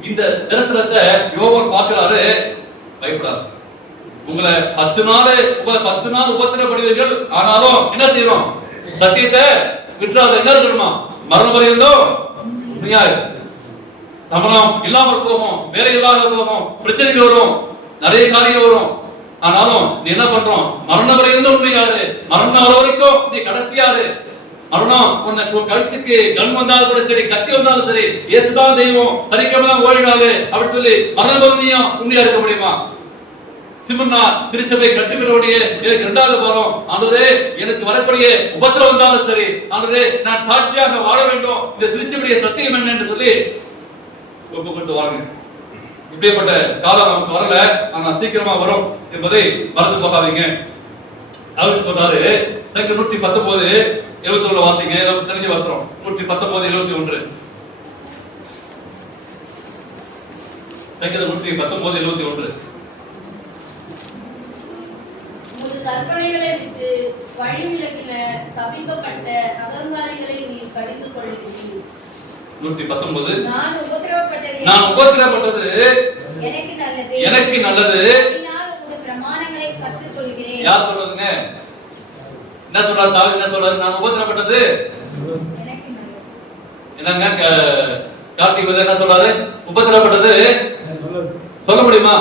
இந்த தரிசனத்தை யோவான் பார்க்கிறாரு. பயப்படாது. உங்களை 10 நாள் உபத்திரப்படுவீர்கள். ஆனாலும் என்ன செய்யணும், சத்தியத்தை விட்டுறாத. என்ன இருக்கணுமா, மரண பரியந்தம் உண்மையா சமணம் இல்லாமல் போகும், வேலை இல்லாத போகும், பிரச்சனைகள் வரும், நிறைய காரியம் வரும். ஆனாலும் நீ என்ன பண்றோம், மரண பரியந்தம் உண்மையாரு. மரணம் வர வரைக்கும் நீ கடைசியாரு. மரணம் உன்னை கழுத்துக்கு கண் வந்தாலும் கூட சரி, கத்தி வந்தாலும் சரி, இயேசுதான் தெய்வம், சரிக்கமெல்லாம் ஓடினாலு அப்படின்னு சொல்லி மரண பரியந்தம் உண்மையா இருக்க முடியுமா? சிமன்னா திருச்சபை கட்டுக்கிறவடைய எனக்கு 2வது பாரம், ஆண்டவரே எனக்கு வரக்கூடிய உபத்திரம் வந்தாலும் சரி, ஆண்டவரே நான் சாட்சியாக வாழ வேண்டும், இந்த திருச்சபையுடைய சத்தியம் என்ன என்று சொல்லி ஒப்புக்கொண்டு வாங்க. இப்படிப்பட்ட காலம் நமக்கு வரல, ஆனா சீக்கிரமா வரும் என்பதை மறந்து போகாதீங்க. அவருக்கு சொன்னாரு சங்கீதம் 119 71 வாசிங்க. தெரிஞ்ச வசனம் 119 71. சங்கீதம் 119 71. கற்பனைகளை விட்டு வழி விலகின சபிக்கப்பட்ட அகங்காரிகளை நீர் கடிந்து கொள்கிறீர். 119 நான் உபத்திரப்பட்டது எனக்கு நல்லது. பிரமாணங்களை கற்றுக்கொள்கிறேன். யார் சொல்றதுங்க? என்ன சொல்றாரு தாவீது? என்ன சொல்றாரு? நான் உபத்திரப்பட்டது என்னங்க? கார்த்திக் என்ன சொல்றாரு? உபத்திரப்பட்டது சொல்ல முடியுமா?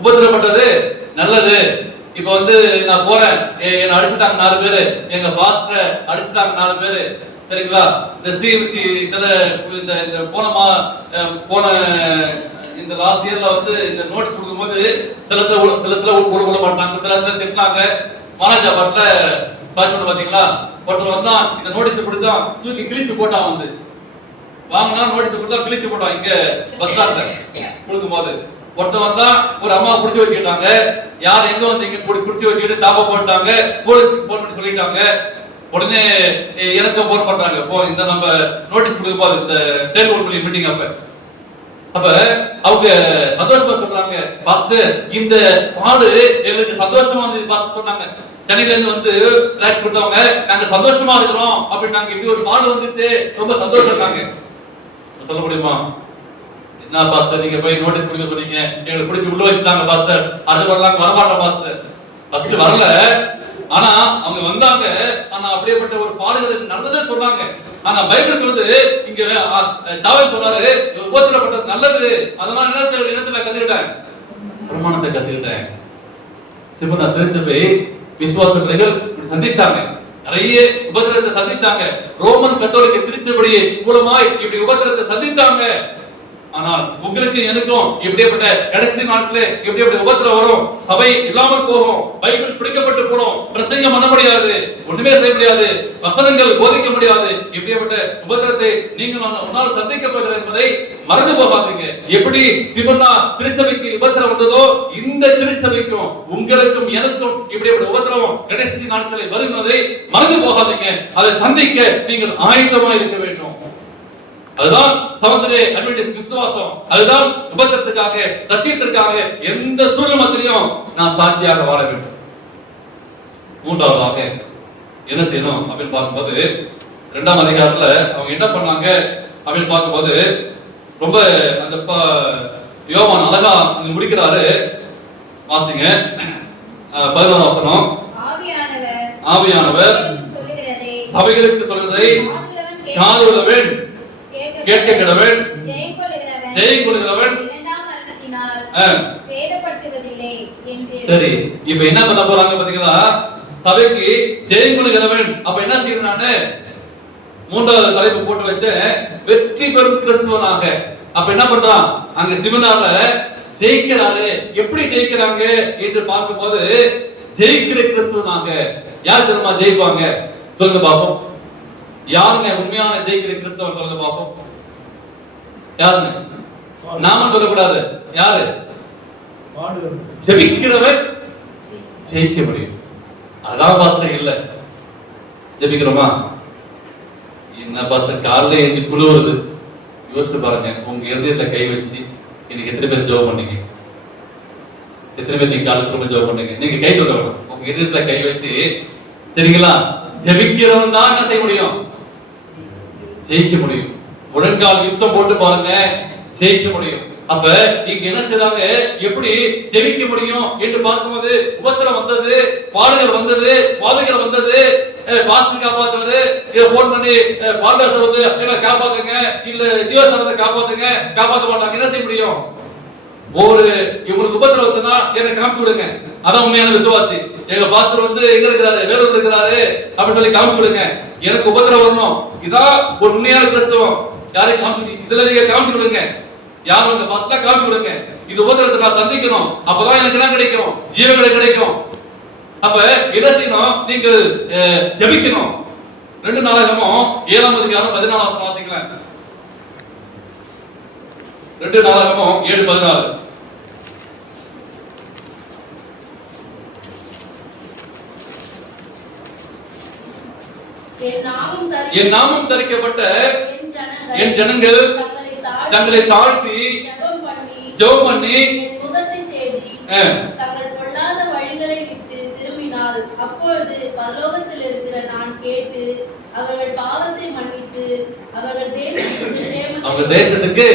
உபத்திரப்பட்டது நல்லது. இப்ப நான் போறேன், என்ன அடிச்சுட்டாங்க 4 பேரு, எங்க பாஸ்டர் அடிச்சுட்டாங்க 4 பேரு, சரிங்களா? இந்த சிஎம்சி சில இந்த போன இந்த லாஸ்ட் இயர்ல இந்த நோட்டீஸ் கொடுக்கும்போது சிலத்துல விட மாட்டாங்க, சிலத்துல திட்டினாங்க. மானஜாபாத்ல பாத்து பாத்தீங்களா, ஒருத்தர் வந்தா இந்த நோட்டீஸ் கொடுத்தா தூக்கி கிழிச்சு போட்டான். வாங்கினா நோட்டீஸ் கொடுத்தா கிழிச்சு போட்டான். இங்க பஸ் ஸ்டாண்ட்ல கொடுக்கும் போது ஒருத்தர் வந்தா ஒரு அம்மா புடிச்சு வச்சுக்கிட்டாங்க. யார் எங்க இங்க புடிச்சு வச்சுக்கிட்டு தாப்பா போட்டாங்க, போலீஸ்க்கு போன் பண்ணி சொல்லிட்டாங்க. உடனே எனக்கு போன் பண்றாங்க, இந்த நம்ம நோட்டீஸ் கொடுக்கும் போது இந்த டெலிபோன் பண்ணி மீட்டிங் அப்ப அவங்க சந்தோஷமா சொல்றாங்க, பாஸ்டர் இந்த பாடு எங்களுக்கு சந்தோஷமா வந்து பாஸ்டர் சொன்னாங்க. சென்னையில இருந்து கிளாஸ் கொடுத்தவங்க, நாங்க சந்தோஷமா இருக்கிறோம் அப்படின்னு. நாங்க இப்படி ஒரு பாடு வந்துச்சு, ரொம்ப சந்தோஷம் இருக்காங்க. சொல்ல முடியுமா? என்ன பாஸ்டர் நீங்க போய் நோட்டீஸ் கொடுக்க சொன்னீங்க, எங்களுக்கு பிடிச்சி உள்ள வச்சுட்டாங்க பாஸ்டர், அது வரலாம் வரமாட்டோம் பாஸ்டர். ஃபர்ஸ்ட் வரல, ஆனா அவங்க வந்தாங்க. ஆனா அப்படியேப்பட்ட ஒரு பாடுகள் நடந்ததே சொன்னாங்க. ஆனா பைபிள் சொல்லுது, இங்க தாவீது சொல்றாரு, உபத்திரப்பட்டது நல்லது, அதனால இடத்துல கத்துக்கிட்டேன், பிரமாணத்தை கத்துக்கிட்டேன். சிவனா திருச்சபை விசுவாச பிள்ளைகள் சந்திச்சாங்க, நிறைய உபத்திரத்தை சந்திச்சாங்க. ரோமன் கத்தோலிக்க திருச்சபை மூலமாய் இப்படி உபத்திரத்தை சந்தித்தாங்க. ஆனால் உங்களுக்கு எனக்கும் இப்படிப்பட்ட கடைசி நாட்களே இப்படிப்பட்ட உபத்திரம் வரும், சபை இல்லாமல் போகும், பைபிள் பிடிக்கப்பட்டு போடும், பிரசங்கம் பண்ண முடியாது, ஒண்ணுமே செய்ய முடியாது, வசனங்கள் போதிக்க முடியாது. இப்படிப்பட்ட உபத்திரத்தை நீங்கள் உன்னால் சந்திக்கப்படுகிறது என்பதை மறந்து போகாதீங்க. எப்படி சிவனா திருச்சபைக்கு உபத்திரம் வந்ததோ, இந்த திருச்சபைக்கும் உங்களுக்கும் எனக்கும் இப்படிப்பட்ட உபத்திரம் கடைசி நாட்களை வருவதை மறந்து போகாதீங்க. அதை சந்திக்க நீங்கள் ஆயத்தமாக இருக்க வேண்டும். அதுதான் சகோதரரே அட்வென்டிஸ்ட் விசுவாசம். அதுதான் உபத்திரத்துக்காக, சத்தியத்திற்காக எந்த சூழ்நிலையிலும் நான் சாட்சியாக வாழ வேண்டும். மூன்றாவதாக என்ன செய்யணும் அப்படின்னு பார்க்கும்போது, 2ஆம் அதிகாரத்துல அவங்க என்ன பண்ணாங்க அப்படின்னு பார்க்கும்போது, ரொம்ப அந்த யோவான் அழகா முடிக்கிறாரு. வாசிங்க 11ஆம் வசனம். ஆவியானவர் சபைகளுக்கு சொல்வதை காதுள்ளவன் கேட்க கடவன், ஜெயம் கொள்கிறவன் சரி. இப்ப என்ன பண்ண போறாங்க பாத்தீங்களா? சபைக்கு ஜெயம் கொள்கிறவன். அப்ப என்ன செய்யறானு 3வது தலைப்பு போட்டு வச்சு, வெற்றி பெறும் கிறிஸ்துவனாக. அப்ப என்ன பண்றான்? அங்க சிவனால ஜெயிக்கிறாரு. எப்படி ஜெயிக்கிறாங்க என்று பார்க்கும்போது, ஜெயிக்கிற கிறிஸ்துவனாக. யார் தெரியுமா ஜெயிப்பாங்க? சொல்லுங்க பாப்போம். யாருங்க உண்மையான ஜெயிக்கிற கிறிஸ்தவன்? சொல்லுங்க பாப்போம். யாருங்க? நாம சொல்லக்கூடாது. யாரு? ஜெபிக்கிறவன் ஜெயிக்க முடியும். அதான் பாஸ்டர் இல்ல. ஜெபிக்கிறோமா? என்ன பாஸ்டர் காலையில எழுந்து குழுவுறது? யோசிச்சு பாருங்க. உங்க இருதயத்துல கை வச்சு இன்னைக்கு எத்தனை பேர் ஜெபம் பண்ணீங்க? எத்தனை பேர் நீங்க காலையில ஜெபம் பண்ணீங்க? நீங்க கை தொட வேணும். உங்க இருதயத்துல கை வச்சு, சரிங்களா? ஜெபிக்கிறவன் தான் என்ன செய்ய முடியும்? ஜெயிக்க முடியும். முழங்கால் யுத்தம் போட்டு பாருங்க, ஜெயிக்க முடியும். அப்ப இங்க என்ன செய்றாங்க? எப்படி ஜெயிக்க முடியும் என்று பார்க்கும்போது, உபத்திரம் வந்தது, பாடுகள் வந்தது, பாதைகள் வந்தது, பாஸ்டர் காப்பாத்துவாரு, போன் பண்ணி பாஸ்டர் வந்து என்ன காப்பாத்துங்க, இல்ல ஜீவசனத்தை காப்பாத்துங்க, காப்பாற்ற மாட்டாங்க. என்ன செய்ய முடியும்? இவங்களுக்கு உபத்திரம் வந்ததுன்னா என்ன காமிச்சு விடுங்க. அதான் உண்மையான விசுவாசி. எங்க பாஸ்டர் வந்து எங்க இருக்கிறாரு, வேலூர் இருக்கிறாரு அப்படின்னு சொல்லி காமிச்சு விடுங்க. எனக்கு உபத்திரம் வரணும். இதான் ஒரு உண்மையான கிறிஸ்தவம். யாரையும் காமிச்சு, இதுல நீங்க காமிச்சு விடுங்க. யாரும் அந்த பாஸ்டா காமிச்சு விடுங்க. இது உபத்திரத்தை நான் சந்திக்கணும், அப்பதான் எனக்கு என்ன கிடைக்கும்? ஜீவங்களை கிடைக்கும். அப்ப என்ன செய்யணும்? நீங்கள் ஜெபிக்கணும். 2 நாளாகமும் 7ஆம் அதிகாரம் 14ஆம் வசனம் வாசிங்களேன். 2 நாளாகமும் 7:14. என் நாமம் தரிக்கப்பட்ட என் ஜனங்கள் தங்களை தாழ்த்தி ஜெபம் பண்ணி தங்கள் பொல்லாத வழிகளை விட்டு திரும்பினால், அப்பொழுது பரலோகத்தில் இருக்கிற நான் கேட்டு அவர்கள் பாவத்தை மன்னித்து அவர்கள் தேசத்துக்கு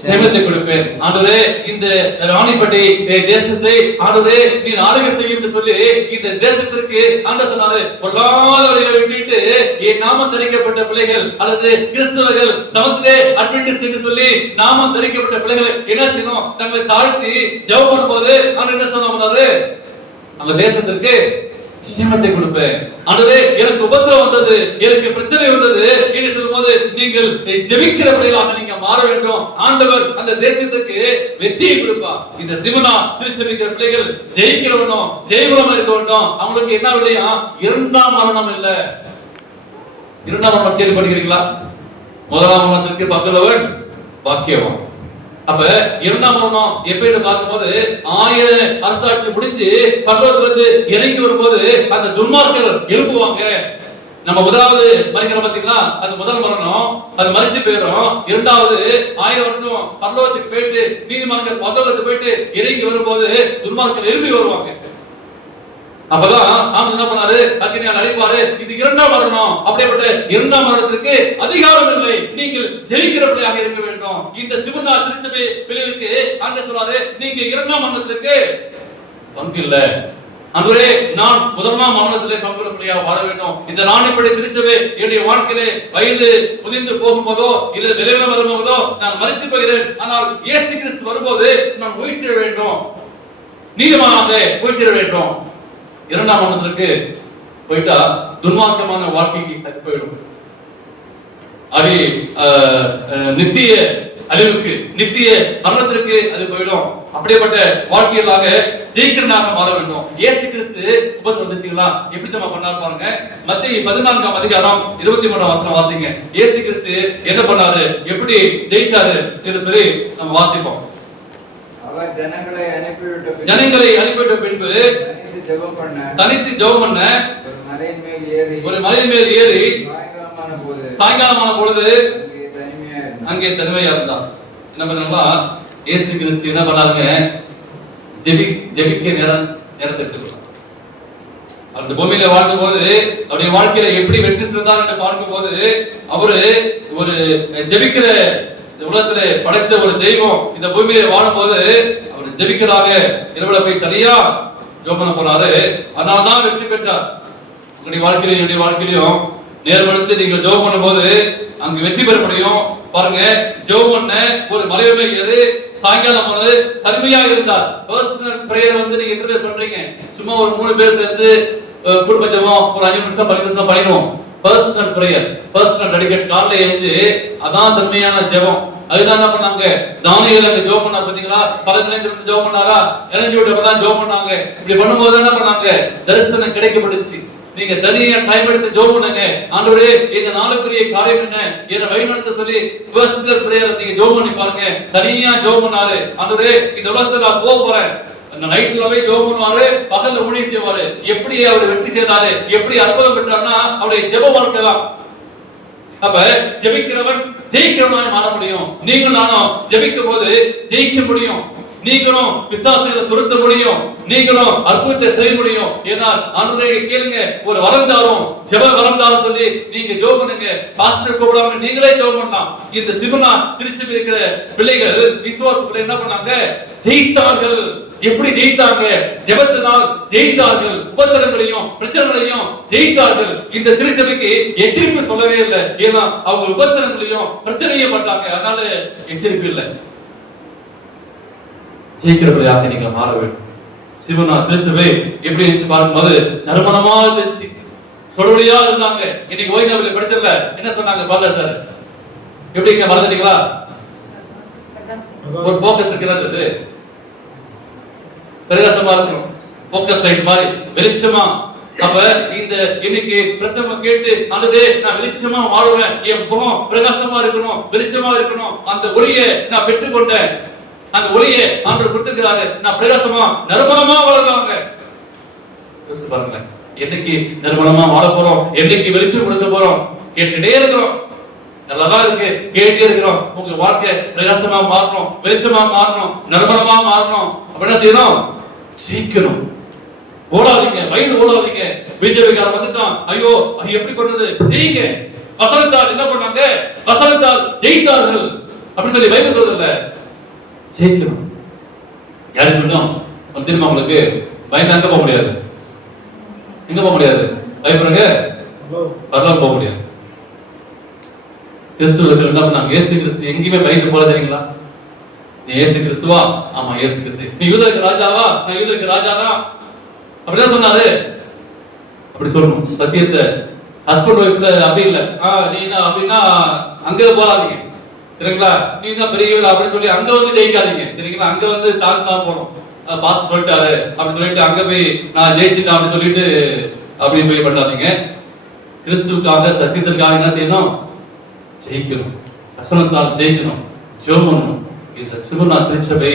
சேமத்தை கொடுப்பேன். ஆண்டவரே, இந்த ராணிப்பட்டி தேசத்தை ஆண்டவரே நீர் ஆளுகை செய்யும் என்று சொல்லி இந்த தேசத்திற்கு ஆண்டவர் சொன்னாரு, பொல்லாத வழிகளை விட்டுட்டு என் நாமம் தரிக்கப்பட்ட பிள்ளைகள் அல்லது கிறிஸ்தவர்கள் சமத்திலே அட்வென்டிஸ்ட் என்று சொல்லி நாமம் தரிக்கப்பட்ட பிள்ளைகளை என்ன செய்யணும்? தங்களை தாழ்த்தி ஜெபம் பண்ணும்போது ஆண்டவர் என்ன சொன்னாரு? அந்த தேசத்திற்கு சேமத்தை கொடுப்பேன். ஆண்டவரே, எனக்கு உபத்திரம் வந்தது, எனக்கு பிரச்சனை வந்தது என்று சொல்லும்போது நீங்கள் ஜெபிக்கிற பிள்ளைகளாக நீங்க மாற வேண்டும். ஆண்டவர் அந்த தேசத்துக்கு வெற்றியை கொடுப்பார். இந்த சிவனா திருச்செபிக்கிற பிள்ளைகள் ஜெயிக்கிறவனும் ஜெயகுலமா இருக்க வேண்டும். அவங்களுக்கு என்ன இல்லையா? 2ஆம் மரணம் இல்ல. 2ஆம் மரணம் கேள்விப்படுகிறீங்களா? 1ஆம் மரணத்திற்கு பக்கலவன் பாக்கியவான். அப்ப 2ஆம் மரணம் எப்படின்னு பார்க்கும்போது 1000 அரசாட்சி முடிஞ்சு பரலோகத்துல இருந்து இறங்கி வரும்போது அந்த துன்மார்க்கர்கள் எழுப்புவாங்க. நம்ம முதலாவது மரிக்கிற பாத்தீங்களா? அது முதல் மரணம், அது மரிச்சு போயிடும். 2வது 1000 வருஷம் பரலோகத்துக்கு போயிட்டு நீதிமன்றங்கள் பரலோகத்துக்கு போயிட்டு இறங்கி வரும்போது துன்மார்க்கர்கள் எழுப்பி வருவாங்க. அப்பதான் ஆம் என்ன பண்ணாரு, அக்கினியால் அழிப்பாரு. இது இரண்டாம் மரணம். அப்படிப்பட்ட இரண்டாம் மரணத்திற்கு அதிகாரம் இல்லை. நீங்கள் ஜெயிக்கிறபடியாக இருக்க வேண்டும். இந்த சிவனா திருச்சபை பிள்ளைகளுக்கு ஆண்டவர் சொல்றாரு, நீங்க இரண்டாம் மரணத்திற்கு பங்கு இல்ல. அன்றுவரே, நான் முதலாம் மரணத்திலே பங்குபடியாக வாழ வேண்டும். இந்த நான் இப்படி திருச்சபை என்னுடைய வாழ்க்கையிலே வயது முதிர்ந்து போகும்போதோ இல்ல நிலையில வரும்போதோ நான் மரித்து போகிறேன். ஆனால் இயேசு கிறிஸ்து வரும்போது நான் உயிர்த்திட வேண்டும், நீதிமானாக உயிர்த்திட வேண்டும். இரண்டாம் மரணத்திற்கு போயிட்டா துன்மார்க்கமான வாழ்க்கைக்கு போயிடும். அது நித்திய அழிவுக்கு, நித்திய மரணத்திற்கு அது போயிடும். அப்படிப்பட்ட வாழ்க்கையிலாக ஜெயிக்கிறனாக மாற வேண்டும். இயேசு கிறிஸ்து வந்துச்சுங்களா எப்படி நம்ம பண்ணாரு பாருங்க. மத்திய 14ஆம் அதிகாரம் 23ஆம் வசனம் வாசிங்க. இயேசு கிறிஸ்து என்ன பண்ணாரு, எப்படி ஜெயிச்சாரு என்று சொல்லி நம்ம வாசிப்போம். அவர் ஜனங்களை அனுப்பிவிட்ட பின்பு தனித்து ஜெபம் பண்ண ஒரு மலையின் மேல் ஏறி சாயங்காலமான பொழுது அங்கே தனிமையா இருந்தார். என்ன பண்ணா, இயேசு கிறிஸ்து என்ன பண்ணாங்க, ஜெபிக்க நேரத்தை எடுத்துக்கணும். அந்த பூமியில வாழ்ந்த போது அவருடைய வாழ்க்கையில எப்படி வெற்றி சிறந்தார் என்று பார்க்கும் போது, அவரு ஒரு ஜெபிக்கிற உலகத்துல படைத்த ஒரு தெய்வம் இந்த பூமியில வாழும் போது அவர் ஜெபிக்கிறாங்க. இரவுல போய் தனியா ஜோபன போனாரு. அதனால்தான் வெற்றி பெற்றார். உங்களுடைய வாழ்க்கையிலும் என்னுடைய வாழ்க்கையிலும் நேர்வழுத்து நீங்க ஜோம் பண்ணும் போது அங்கு வெற்றி பெற முடியும். பாருங்க, ஜோம் பண்ண ஒரு மலையுமே ஏறு சாயங்காலம் போது தனிமையாக இருந்தார். பர்சனல் பிரேயர் நீங்க எத்தனை பேர் பண்றீங்க? சும்மா ஒரு 3 பேர் சேர்ந்து குடும்ப ஜெபம் ஒரு 5 நிமிஷம் 10 நிமிஷம் பண்ணிடுவோம். பர்சனல் பிரேயர், பர்சனல் டெடிகேட் காலையில எழுந்து அதான் தன்மையான ஜெபம். அதுதான் என்ன பண்ணாங்க, தானியேல் அங்க ஜெபம் பண்ணா பாத்தீங்களா, பலத்துல இருந்து ஜெபம் பண்ணாரா, எனர்ஜி விட்டவங்க ஜெபம் பண்ணாங்க. இப்படி பண்ணும்போது என்ன பண்ணாங்க, தரிசனம் கிடைக்கப்பட்டுச்சு. நீங்க தனியா டைம் எடுத்து ஜெபம் பண்ணுங்க. ஆண்டவரே, இந்த நாளுக்குரிய காரியம் என்ன, என்ன வழிநடத்த சொல்லி பர்சனல் பிரேயர் நீங்க ஜெபம் பண்ணி பாருங்க. தனியா ஜெபம் பண்ணாரு. ஆண்டவரே, இந்த உலகத்துல நான் போக போறேன். அந்த நைட்ல போய் ஜெபம் பண்ணுவாரு, பகல்ல ஊழியம் செய்வாரு. எப்படி அவர் வெற்றி செய்தாரு, எப்படி அற்புதம் பெற்றார்னா அவருடைய ஜெப வாழ்க்கை தான். அப்ப ஜெபிக்கிறவன் ஜெயிக்கிறவனாய் மாற முடியும். நீங்களும் நானும் ஜெபிக்கும் போது ஜெயிக்க முடியும். நீங்களும் பிசாசுகளை துரத்த முடியும். நீங்களும் அற்புதத்தை செய்ய முடியும். ஏன்னா ஆண்டவரே கேளுங்க, ஒரு வரம் தாரும், ஜெப வரம் தாரும் சொல்லி நீங்க ஜெபம் பண்ணுங்க. பாஸ்டர் கூப்பிடாம நீங்களே ஜெபம் பண்ணலாம். இந்த சிவனா திருச்சி இருக்கிற பிள்ளைகள் விசுவாசத்துல என்ன பண்ணாங்க, ஜெயித்தார்கள். எப்படி ஜெயித்தாங்க? ஜெபத்தினால் ஜெயித்தார்கள். உபத்திரங்களையும் பிரச்சனைகளையும் ஜெயித்தார்கள். இந்த திருச்சபைக்கு எச்சரிப்பு சொல்லவே இல்லை. ஏன்னா அவங்க உபத்திரங்களையும் பிரச்சனையும் பட்டாங்க. அதனால எச்சரிப்பு இல்லை. ஜெயிக்கிறவர்களாக நீங்க மாற வேண்டும். சிவனா திருச்சபை எப்படி இருந்துச்சு பார்க்கும்போது நறுமணமா இருந்துச்சு, சொல்லியா இருந்தாங்க. இன்னைக்கு ஓய்வு படிச்சல என்ன சொன்னாங்க பாருங்க சார், எப்படிங்க மறந்துட்டீங்களா? ஒரு போக்கஸ் இருக்கிறது, பிரகாசமா இருக்கணும், போக்கஸ் லைட் மாதிரி வெளிச்சமா. அப்ப இந்த இன்னைக்கு பிரசங்கம் கேட்டு அந்த நான் வெளிச்சமா வாழ்வேன், என் முகம் பிரகாசமா இருக்கணும், வெளிச்சமா இருக்கணும், அந்த ஒளியை நான் பெற்றுக்கொண்டேன், அந்த ஒளியை ஆண்டவர் கொடுத்துக்கிறாரு, நான் பிரகாசமா நறுமணமா வாழலாங்க. யோசிச்சு பாருங்க, என்னைக்கு நறுமணமா வாழ போறோம், என்னைக்கு வெளிச்சம் கொடுக்க போறோம், கேட்டுட்டே இருக்கிறோம். நல்லதா இருக்கு, கேட்டே இருக்கிறோம். உங்க வாழ்க்கை பிரகாசமா மாறணும், வெளிச்சமா மாறணும், நறுமணமா மாறணும். அப்ப என்ன செய்யணும்? சீக்கிரம் ஓடாதீங்க, வயது ஓடாதீங்க. பிஜேபிக்காரன் வந்துட்டான், ஐயோ எப்படி பண்றது, ஜெயிங்க. வசனத்தால் என்ன பண்ணாங்க, வசனத்தால் ஜெயித்தார்கள் அப்படி சொல்லி பைபிள் சொல்றதில்ல. ஜெயிக்கணும். யாருக்கு மட்டும் தெரியுமா உங்களுக்கு? பயந்து அங்க போக முடியாது. எங்க போக முடியாது? பயப்படுங்க, பரவாயில்ல போக முடியாது. கிறிஸ்துவர்கள் என்ன பண்ணாங்க? இயேசு கிறிஸ்து எங்கேயுமே பயந்து போல தெரியுங்களா? நீ இயேசு கிறிஸ்துவா? ஆமா இயேசு கிறிஸ்து. நீ யூதருக்கு ராஜாவா? நான் யூதருக்கு ராஜாதான். அப்படிதான் சொன்னாரு. அப்படி சொல்லணும் சத்தியத்தை. ஹஸ்பண்ட் ஒய்ஃப்ல அப்படி இல்ல. நீ அப்படின்னா அங்க போறாதீங்க சரிங்களா? நீ தான் பெரியவர் அப்படின்னு சொல்லி அங்க ஜெயிக்காதீங்க சரிங்களா? அங்க தாக்கு தான் போகணும். பாஸ் சொல்லிட்டாரு அப்படின்னு சொல்லிட்டு அங்க போய் நான் ஜெயிச்சுட்டேன் அப்படின்னு சொல்லிட்டு அப்படி போய் பண்ணாதீங்க. கிறிஸ்துக்காக சத்தியத்திற்காக என்ன செய்யணும்? ஜெயிக்கணும். வசனத்தால் ஜெயிக்கணும், ஜெபம் பண்ணணும். இந்த சிவனா திருச்சபை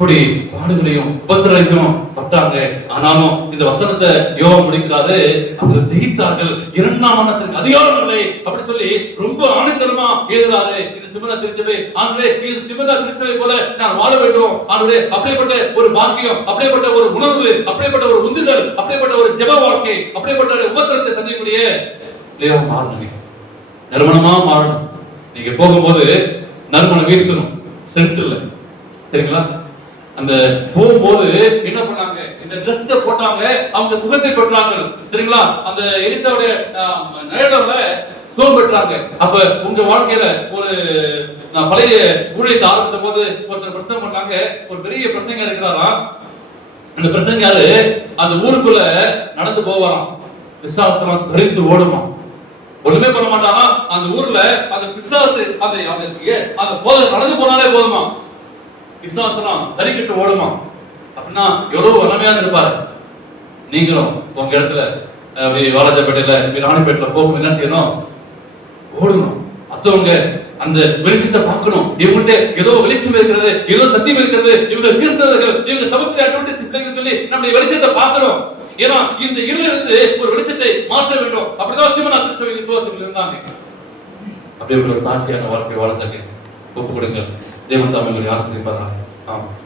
அப்படி பாடுகளையும் உபத்திரவையும் பட்டாங்க. ஆனாலும் இந்த வசனத்தை யோவான் முடிக்கிறாரு, அவர்கள் ஜெயித்தார்கள், 2ஆம் மரணத்துக்கு அதிகாரம் இல்லை அப்படி சொல்லி ரொம்ப ஆனந்தமா எழுதுறாரு. இது சிமனா திருச்சபை, ஆண்டவரே இது சிமனா திருச்சபை போல நான் வாழ வேண்டும் ஆண்டவரே, அப்படிப்பட்ட ஒரு பாக்கியம், அப்படிப்பட்ட ஒரு உணர்வு, அப்படிப்பட்ட ஒரு உந்துதல், அப்படிப்பட்ட ஒரு ஜெப வாழ்க்கை, அப்படிப்பட்ட ஒரு உபத்திரத்தை சந்திக்கக்கூடிய தேவ மாறணும், நறுமணமா மாறணும். நீங்க போகும்போது நறுமணம் வீசணும், சென்ட் இல்ல, சரிங்களா? அந்த போகும்போது என்ன பண்ணாங்க, இந்த ட்ரெஸ் போட்டாங்க, அவங்க சுகத்தை பெற்றாங்க, சரிங்களா? அந்த எலிசாவுடைய நிழல்ல சுகம் பெற்றாங்க. அப்ப உங்க வாழ்க்கையில ஒரு பழைய ஊழியத்தை ஆரம்பித்த போது ஒருத்தர் பிரசங்கம் பண்ணாங்க, ஒரு பெரிய பிரசங்க இருக்கிறாராம். அந்த பிரசங்காரு அந்த ஊருக்குள்ள நடந்து போவாராம், விசாரத்தெல்லாம் தெரிந்து ஓடுமா, ஒண்ணுமே பண்ண மாட்டானா. அந்த ஊர்ல அந்த பிசாசு அந்த போதை நடந்து போனாலே போதுமா, பிசாசெல்லாம் தறிக்கிட்டு ஓடுமா. அப்படின்னா எவ்வளவு வல்லமையா இருப்பாரு. நீங்களும் உங்க இடத்துல வாலாஜாப்பேட்டையில ராணிப்பேட்டையில போகும் என்ன செய்யணும், ஓடணும். மற்றவங்க அந்த வெளிச்சத்தை பார்க்கணும், இவங்கள்ட்ட ஏதோ வெளிச்சம் இருக்கிறது, ஏதோ சத்தியம் இருக்கிறது, இவங்க கிறிஸ்தவர்கள், இவங்க சமூக அட்வென்டிஸ்ட் பிள்ளைங்க சொல்லி நம்முடைய வெளிச்சத்தை பார்க்கணும். ஏன்னா இந்த இருளிலிருந்து ஒரு வெளிச்சத்தை மாற்ற வேண்டும். அப்படிதான் சிமனா திருச்சபை விசுவாசிகள் இருந்தாங்க. அப்படியே ஒரு சாட்சியான வாழ்க்கை வாழத்தாங்க ஒப்பு கொடுங்க. தேவன் தாம் உங்களை ஆசீர்வதிப்பாராக. ஆமாம்.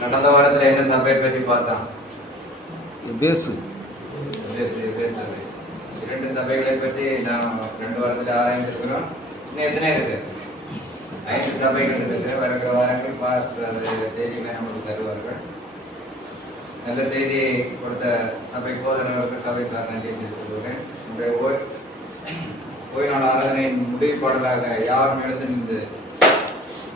கடந்த வாரத்துல என்ன சபையை பற்றி பார்த்தோம்? பேசு. 2 சபைகளை பற்றி நாம் 2 வாரத்தில் ஆராய்ந்திருக்கிறோம். இன்னும் எத்தனை இருக்கு? 5 சபைகள் இருக்கு. வருகிற வாரங்கள் பாஸ்டர் அது செய்திகளை நமக்கு தருவார்கள். நல்ல செய்தி கொடுத்த சபை போதனவர்கள் சபைக்கார் நன்றி தெரிவித்துள்ளேன். நம்முடைய ஓய்வு நாள் ஆராதனையின் முடிவு பாடலாக யாரும் எழுந்து நின்று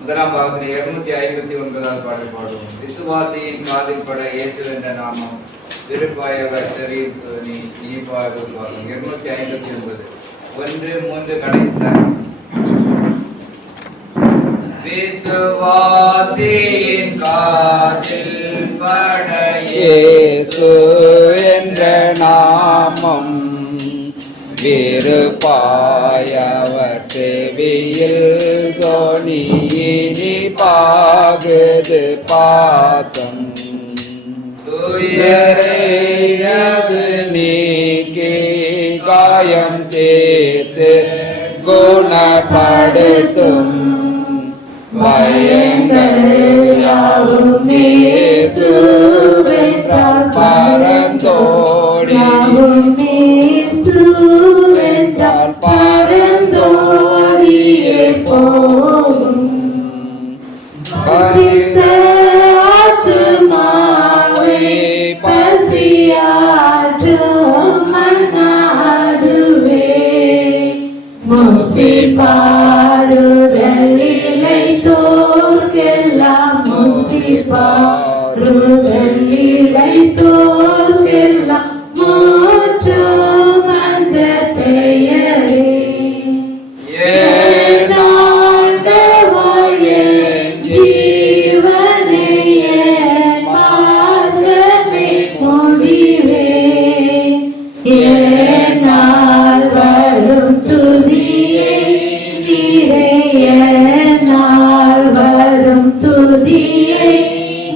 1ஆம் பாகத்தில் 259வது பாடல் பாடுவோம். விசுவாசியின் காதில் பட இயேசு என்ற நாமம் திருப்பாயவர் தெரிவித்து நீ இனிப்பாக 259 1 3 கடைசி. விசுவாசியின் காதில் பட இயேசு என்ற நாமம் விருப்பாயவர் செவியில் தொனி இனிப்பாகுது பாசம். துயரையது நீக்கி காயம் தீர்த்து குணப்படுத்தும் பயங்கள் யாவும் இயேசுவென்றால் பரந்தோடி இயேசுவென்றால் பரந்தோடியே போகும். பரிந்த ஆத்துமாவை பசியாற்றும் மன்னாதுவே முசிபாருதலிலை தோற்கெல்லாம் முசிபாருதலிலை தோற்கெல்லாம் மூற்றும் அந்த பெயரே. என் ஆண்டவா என் ஜீவனே என் மார்க்கமே முடிவே என்னால் வரும் துதியை நீரே என்னால் வரும் துதியை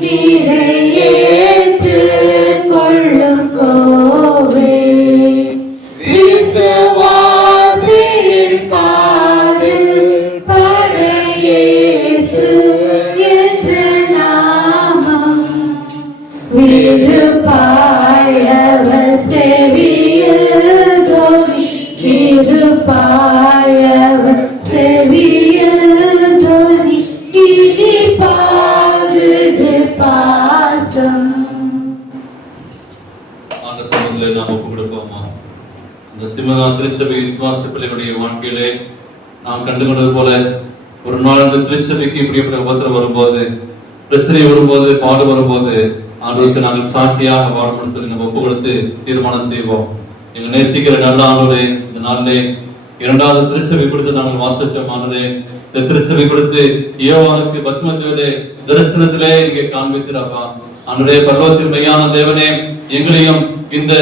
நீரே ஏற்றுக் கொள்ளும் கோவே. விசுவாசியின் காதில் பட இயேசு என்ற நாமம் விருப்பாயவர் செவியில் தொனி விருப்பாயவர் செவியில் தொனி இனிப்பாகுது பாசம். அந்த சமயத்தில் நாம் ஒப்பு கொடுப்போமா? இந்த சிமனா திருச்சபை விசுவாச பிள்ளைகளுடைய வாழ்க்கையிலே நாம் கண்டுகொண்டது போல ஒரு நாள் அந்த திருச்சபைக்கு இப்படிப்பட்ட உபத்திரம் வரும்போது, பிரச்சனை வரும்போது, பாடு வரும்போது ஆண்டவருக்கு நாங்கள் சாட்சியாக வாழணும்னு சொல்லி நம்ம ஒப்பு கொடுத்து தீர்மானம் செய்வோம். எங்கள் நேசிக்கிற நல்ல ஆண்டவரே, இந்த நாளிலே 2வது திருச்சபை கொடுத்து நாங்கள் வாசிச்சோம். ஆண்டவரே, இந்த திருச்சபை கொடுத்து யோவானுக்கு பத்மஜோதே தரிசனத்திலே இங்கே காண்பித்திருப்பா. ஆண்டவரே, பரலோகத்தின் மெய்யான தேவனே, எங்களையும் இந்த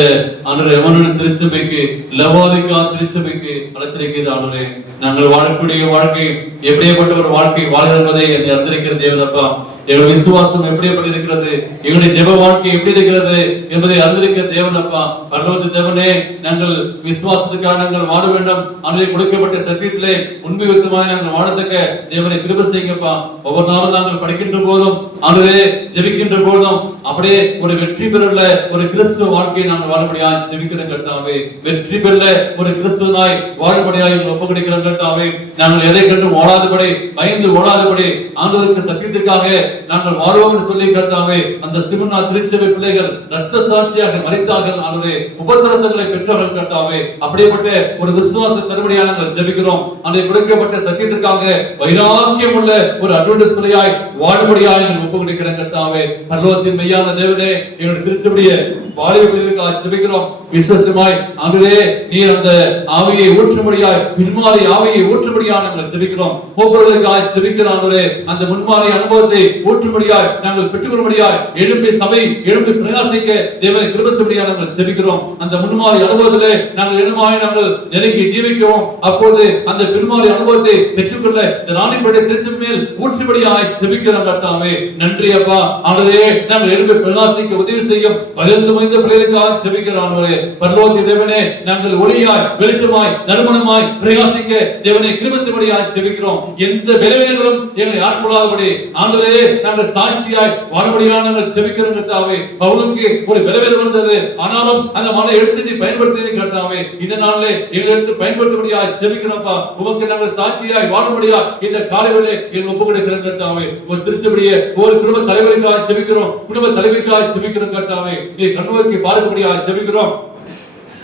ஆண்டவரே எமனுடைய திருச்சபைக்கு, லவோதிக்கா திருச்சபைக்கு அழைத்திருக்கிறது ஆண்டவரே. நாங்கள் வாழக்கூடிய வாழ்க்கை எப்படிப்பட்ட ஒரு வாழ்க்கை வாழ்வதை என்னை அறிந்திருக்கிற தேவனப்பா. எங்களுடைய விசுவாசம் எப்படிப்பட்டு இருக்கிறது, எங்களுடைய ஜெப வாழ்க்கை எப்படி இருக்கிறது என்பதை அறிந்திருக்கிற தேவனப்பா. பரலோக தேவனே, நாங்கள் விசுவாசத்துக்காக நாங்கள் வாழ வேண்டும். ஆண்டவரே கொடுக்கப்பட்ட சத்தியத்திலே உண்மை வித்தமாக நாங்கள் வாழத்தக்க தேவனை கிருபை செய்யுங்கப்பா. ஒவ்வொரு நாளும் நாங்கள் படிக்கின்ற போதும், ஆண்டவரே ஜெபிக்கின்ற போதும் அப்படியே ஒரு வெற்றி பெறல ஒரு கிறிஸ்துவ வாழ்க்கையை நாங்கள் வாழபடியாக ஜெபிக்கிறோம் கர்த்தாவே. வெற்றி பெறல ஒரு கிறிஸ்துவனாய் வாழபடியாக எங்கள் ஒப்பு கொடுக்கிறோம் கர்த்தாவே. நாங்கள் எதை கண்டு ஓடாதபடி, பயந்து ஓடாதபடி, ஆண்டவருக்கு சத்தியத்திற்காக நாங்கள் வாழ்வோம் என்று சொல்லி கர்த்தாவே. அந்த சிமனா திருச்சபை பிள்ளைகள் இரத்த சாட்சியாக மரித்தார்கள் ஆண்டவரே, உபத்திரவங்களை பெற்றவர்கள் கர்த்தாவே. அப்படிப்பட்ட ஒரு விசுவாச தருபடியாக நாங்கள் ஜெபிக்கிறோம். அந்த கொடுக்கப்பட்ட சத்தியத்திற்காக வைராக்கியம் உள்ள ஒரு அட்வென்டிஸ்ட் பிள்ளையாய் வாழும்படியாக எங்கள் ஒப்பு கொடுக்கிறோம் கர்த்தாவே. பரலோகத்தின் மெய்யான தேவனே, எங்களுடைய திருச்சபையை வாலிபர்களுக்காக ஜெபிக்கிறோம். விசுவாசமாய் ஆண்டவரே, நீர் அந்த ஆவியை ஊற்றும்படியாய், பின்மாறி ஆவியை ஊற்றும்படியாக நாங்கள் ஜெபிக்கிறோம். ஒவ்வொருவருக்காக ஜெபிக்கிறோம் ஆண்டவரே. அந்த முன்மாறி அனுபவத்தை ஊற்றும்படியாய் நாங்கள் பெற்றுக்கொள்ளும்படியாய் எழும்பி சபை எழும்பி பிரகாசிக்க தேவனை கிருபை செய்யும்படியாக நாங்கள் ஜெபிக்கிறோம். அந்த முன்மாறி அனுபவத்திலே நாங்கள் இடமாய் நாங்கள் நெருங்கி ஜீவிக்கிறோம். அப்போது அந்த பின்மாறி அனுபவத்தை பெற்றுக்கொள்ள இந்த ராணிப்பேட்டை திருச்சபை மேல் ஊற்றும்படியாய் ஜெபிக்கிறோம் கர்த்தாவே. நன்றி அப்பா. ஆண்டவரே, நாங்கள் எழும்பி பிரகாசிக்க உதவி செய்யும் பகிர்ந்து முடிந்த பிள்ளைகளுக்காக ஜெபிக்கிறோம் ஆண்டவரே. பரலோக தேவனே, நாங்கள் ஒளியாய் வெளிச்சமாய் நறுமணமாய் பிரகாசிக்க தேவனை கிருபை செய்யும்படியாய் ஜெபிக்கிறோம். எந்த விளைவினங்களும் எங்களை ஆட்கொள்ளாதபடி ஆண்டவரே நாங்கள் சாட்சியாய் வாழும்படியாக நாங்கள் ஜெபிக்கிறோம் கர்த்தாவே. பவுலுக்கு ஒரு விளைவினம் வந்தது, ஆனாலும் அந்த மலை எடுத்து நீ பயன்படுத்தி கர்த்தாவே. இந்த நாளிலே எங்களை எடுத்து பயன்படுத்தும்படியாக ஜெபிக்கிறோம்ப்பா. உமக்கு நாங்கள் சாட்சியாய் வாழும்படியா இந்த காலையிலே எங்கள் ஒப்பு கொடுக்கிறோம் கர்த்தாவே. ஒரு திருச்சபையை ஒரு குடும்ப தலைவருக்காக ஜெபிக்கிறோம், குடும்ப தலைவிக்காக ஜெபிக்கிறோம் கர்த்தாவே. நீ கண்ணோக்கி பார்க்கும்படியாக ஜெபிக்கிறோம்.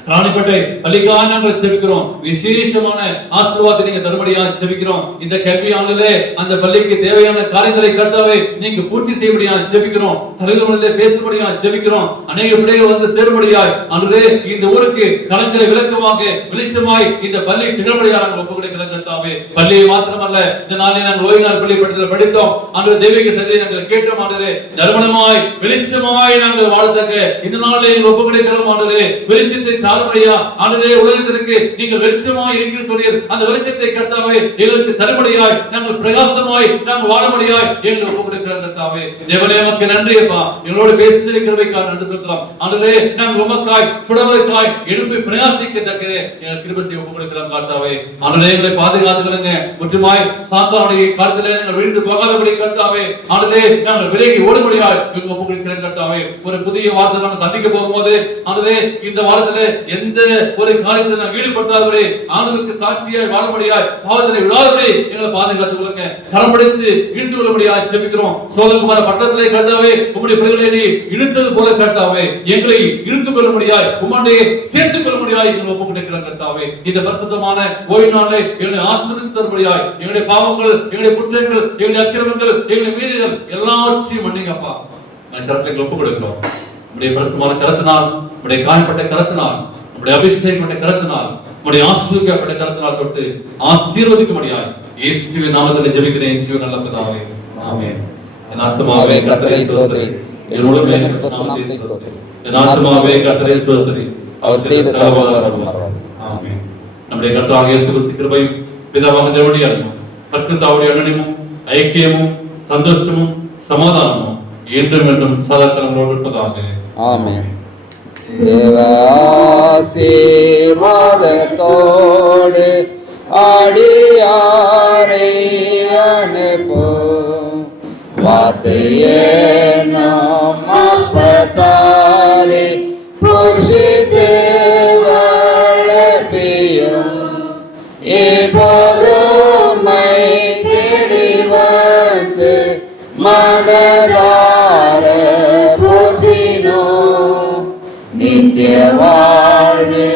ராணிப்பேட்டை பள்ளிக்காக நாங்கள் ஜெபிக்கிறோம். விசேஷமான ஆசீர்வாதத்தை நீங்க தரும்படியாக ஜெபிக்கிறோம். இந்த கல்வியானது அந்த பள்ளிக்கு தேவையான காரியங்களை கர்த்தாவே நீங்க பூர்த்தி செய்யும்படியாக ஜெபிக்கிறோம். தலைவர்களிலே பேசும்படியாக ஜெபிக்கிறோம். அநேக பிள்ளைகள் வந்து சேரும்படியாய் ஆண்டவரே, இந்த ஊருக்கு கலங்கரை விளக்கமாக வெளிச்சமாய் இந்த பள்ளி திகழ்படியாக நாங்கள் ஒப்பு கொடுக்கிறோம் கர்த்தாவே. பள்ளியை மாத்திரமல்ல, இந்த நாளில் நாங்கள் ஓய்வு நாள் பள்ளி பட்டத்தில் படித்தோம் ஆண்டவரே. தெய்வீக சத்தியத்தை நாங்கள் கேட்டோம் ஆண்டவரே. தர்மமாய் வெளிச்சமாய் நாங்கள் வாழத்தக்க இந்த நாளில் எங்கள் ஒப்பு கொடுக்கிறோம் ஆண்டவரே. வெளிச்சத்தை ஆண்டவரே, உலகத்திற்கு நீங்கள் வெளிச்சமாய் இருக்கிற சொன்னீர். அந்த வெளிச்சத்தை கர்த்தாவே எங்களுக்கு தரும்படியாய் நாங்கள் பிரகாசமாய் நாங்கள் வாழும்படியாய் எங்களை ஒப்பு கொடுக்கிறோம் கர்த்தாவே. தேவனே, உமக்கு நன்றி அப்பா. எங்களோடு பேசுகிற கிருபைக்காக நன்றி சொல்கிறோம் ஆண்டவரே. நாங்கள் உமக்காய் சுடவதற்காய் எழும்பி பிரயாசிக்கத்தக்க எங்கள் கிருபை செய்ய ஒப்பு கொடுக்கிறோம் கர்த்தாவே. ஆண்டவரே, எங்களை பாதுகாத்துக்கிறங்க. முற்றுமாய் சாத்தானுடைய காலத்திலே நாங்கள் விழுந்து போகாதபடி கர்த்தாவே. ஆண்டவரே, நாங்கள் விலகி ஓடும்படியாய் எங்களுக்கு ஒப்பு கொடுக்கிறோம் கர்த்தாவே. ஒரு புதிய வாரத்தை நாங்கள் சந்திக்க போகும்போது ஆண்டவரே, இந்த வாரத்திலே எந்த ஒரு காரியத்தை நாம் ஈடுபட்டாதவரே ஆண்டவருக்கு சாட்சியாய் வாழும்படியாய் பாவத்திலே விழாதபடி எங்களை பாதுகாத்துக் கொள்ளுங்க. கரம் பிடித்து இழுத்து கொள்ளும்படியாய் ஜெபிக்கிறோம். சோதகுமார பட்டத்திலே கர்த்தாவே, உம்முடைய பிள்ளைகளை நீ இழுத்தது போல கர்த்தாவே எங்களை இழுத்துக் கொள்ளும்படியாய் உம்முடைய சேர்த்துக் கொள்ளும்படியாய் எங்களை ஒப்புக் கொடுக்கிறோம் கர்த்தாவே. இந்த பரிசுத்தமான ஓய்வு நாளை எங்களை ஆசீர்வதித்து தரும்படியாய் எங்களுடைய பாவங்கள், எங்களுடைய குற்றங்கள், எங்களுடைய அக்கிரமங்கள், எங்களுடைய மீறுதல் எல்லாவற்றையும் மன்னிங்கப்பா. நான் கருத்தை ஒப்புக் கொடுக்கிறோம். உம்முடைய பரிசுத்தமான கரத்தினால், உம்முடைய காயப்பட்ட கரத்தினால், உம்முடைய அபிஷேகப்பட்ட கரத்தினால், உம்முடைய ஆசீர்வதிக்கப்பட்ட கரத்தினால் தொட்டு ஆசீர்வதிக்கும்படியாய் இயேசுவின் நாமத்தில் ஜெபிக்கிறேன் ஜீவன் நல்ல பிதாவே. ஆமென். என் ஆத்துமாவே கர்த்தரை ஸ்தோத்திரி, என் முழுமே நாமத்தை ஸ்தோத்திரி. என் ஆத்துமாவே கர்த்தரை ஸ்தோத்திரி, அவர் செய்த சகல உபகாரங்களும் மறவாதே. ஆமென். நம்முடைய கர்த்தராகிய இயேசு கிறிஸ்து கிருபையும் பிதாவாகிய தேவனுடைய அன்பும் பரிசுத்தாவிய அன்பியும் ஐக்கியமும் சந்தோஷமும் சமாதானமும் என்றும் என்றும் சதா காலங்களோடு இருப்பதாக. ஆமென். தேவாசீர்வாதத்தோடு அடியாரை அனுப்பும் வார்த்தையே நாம் அப்பத்தாலே போஷித்து வளர்ப்பியும் இப்போதுமை தேடி வந்து மனதார போற்றினோம். நித்திய வாழ்வு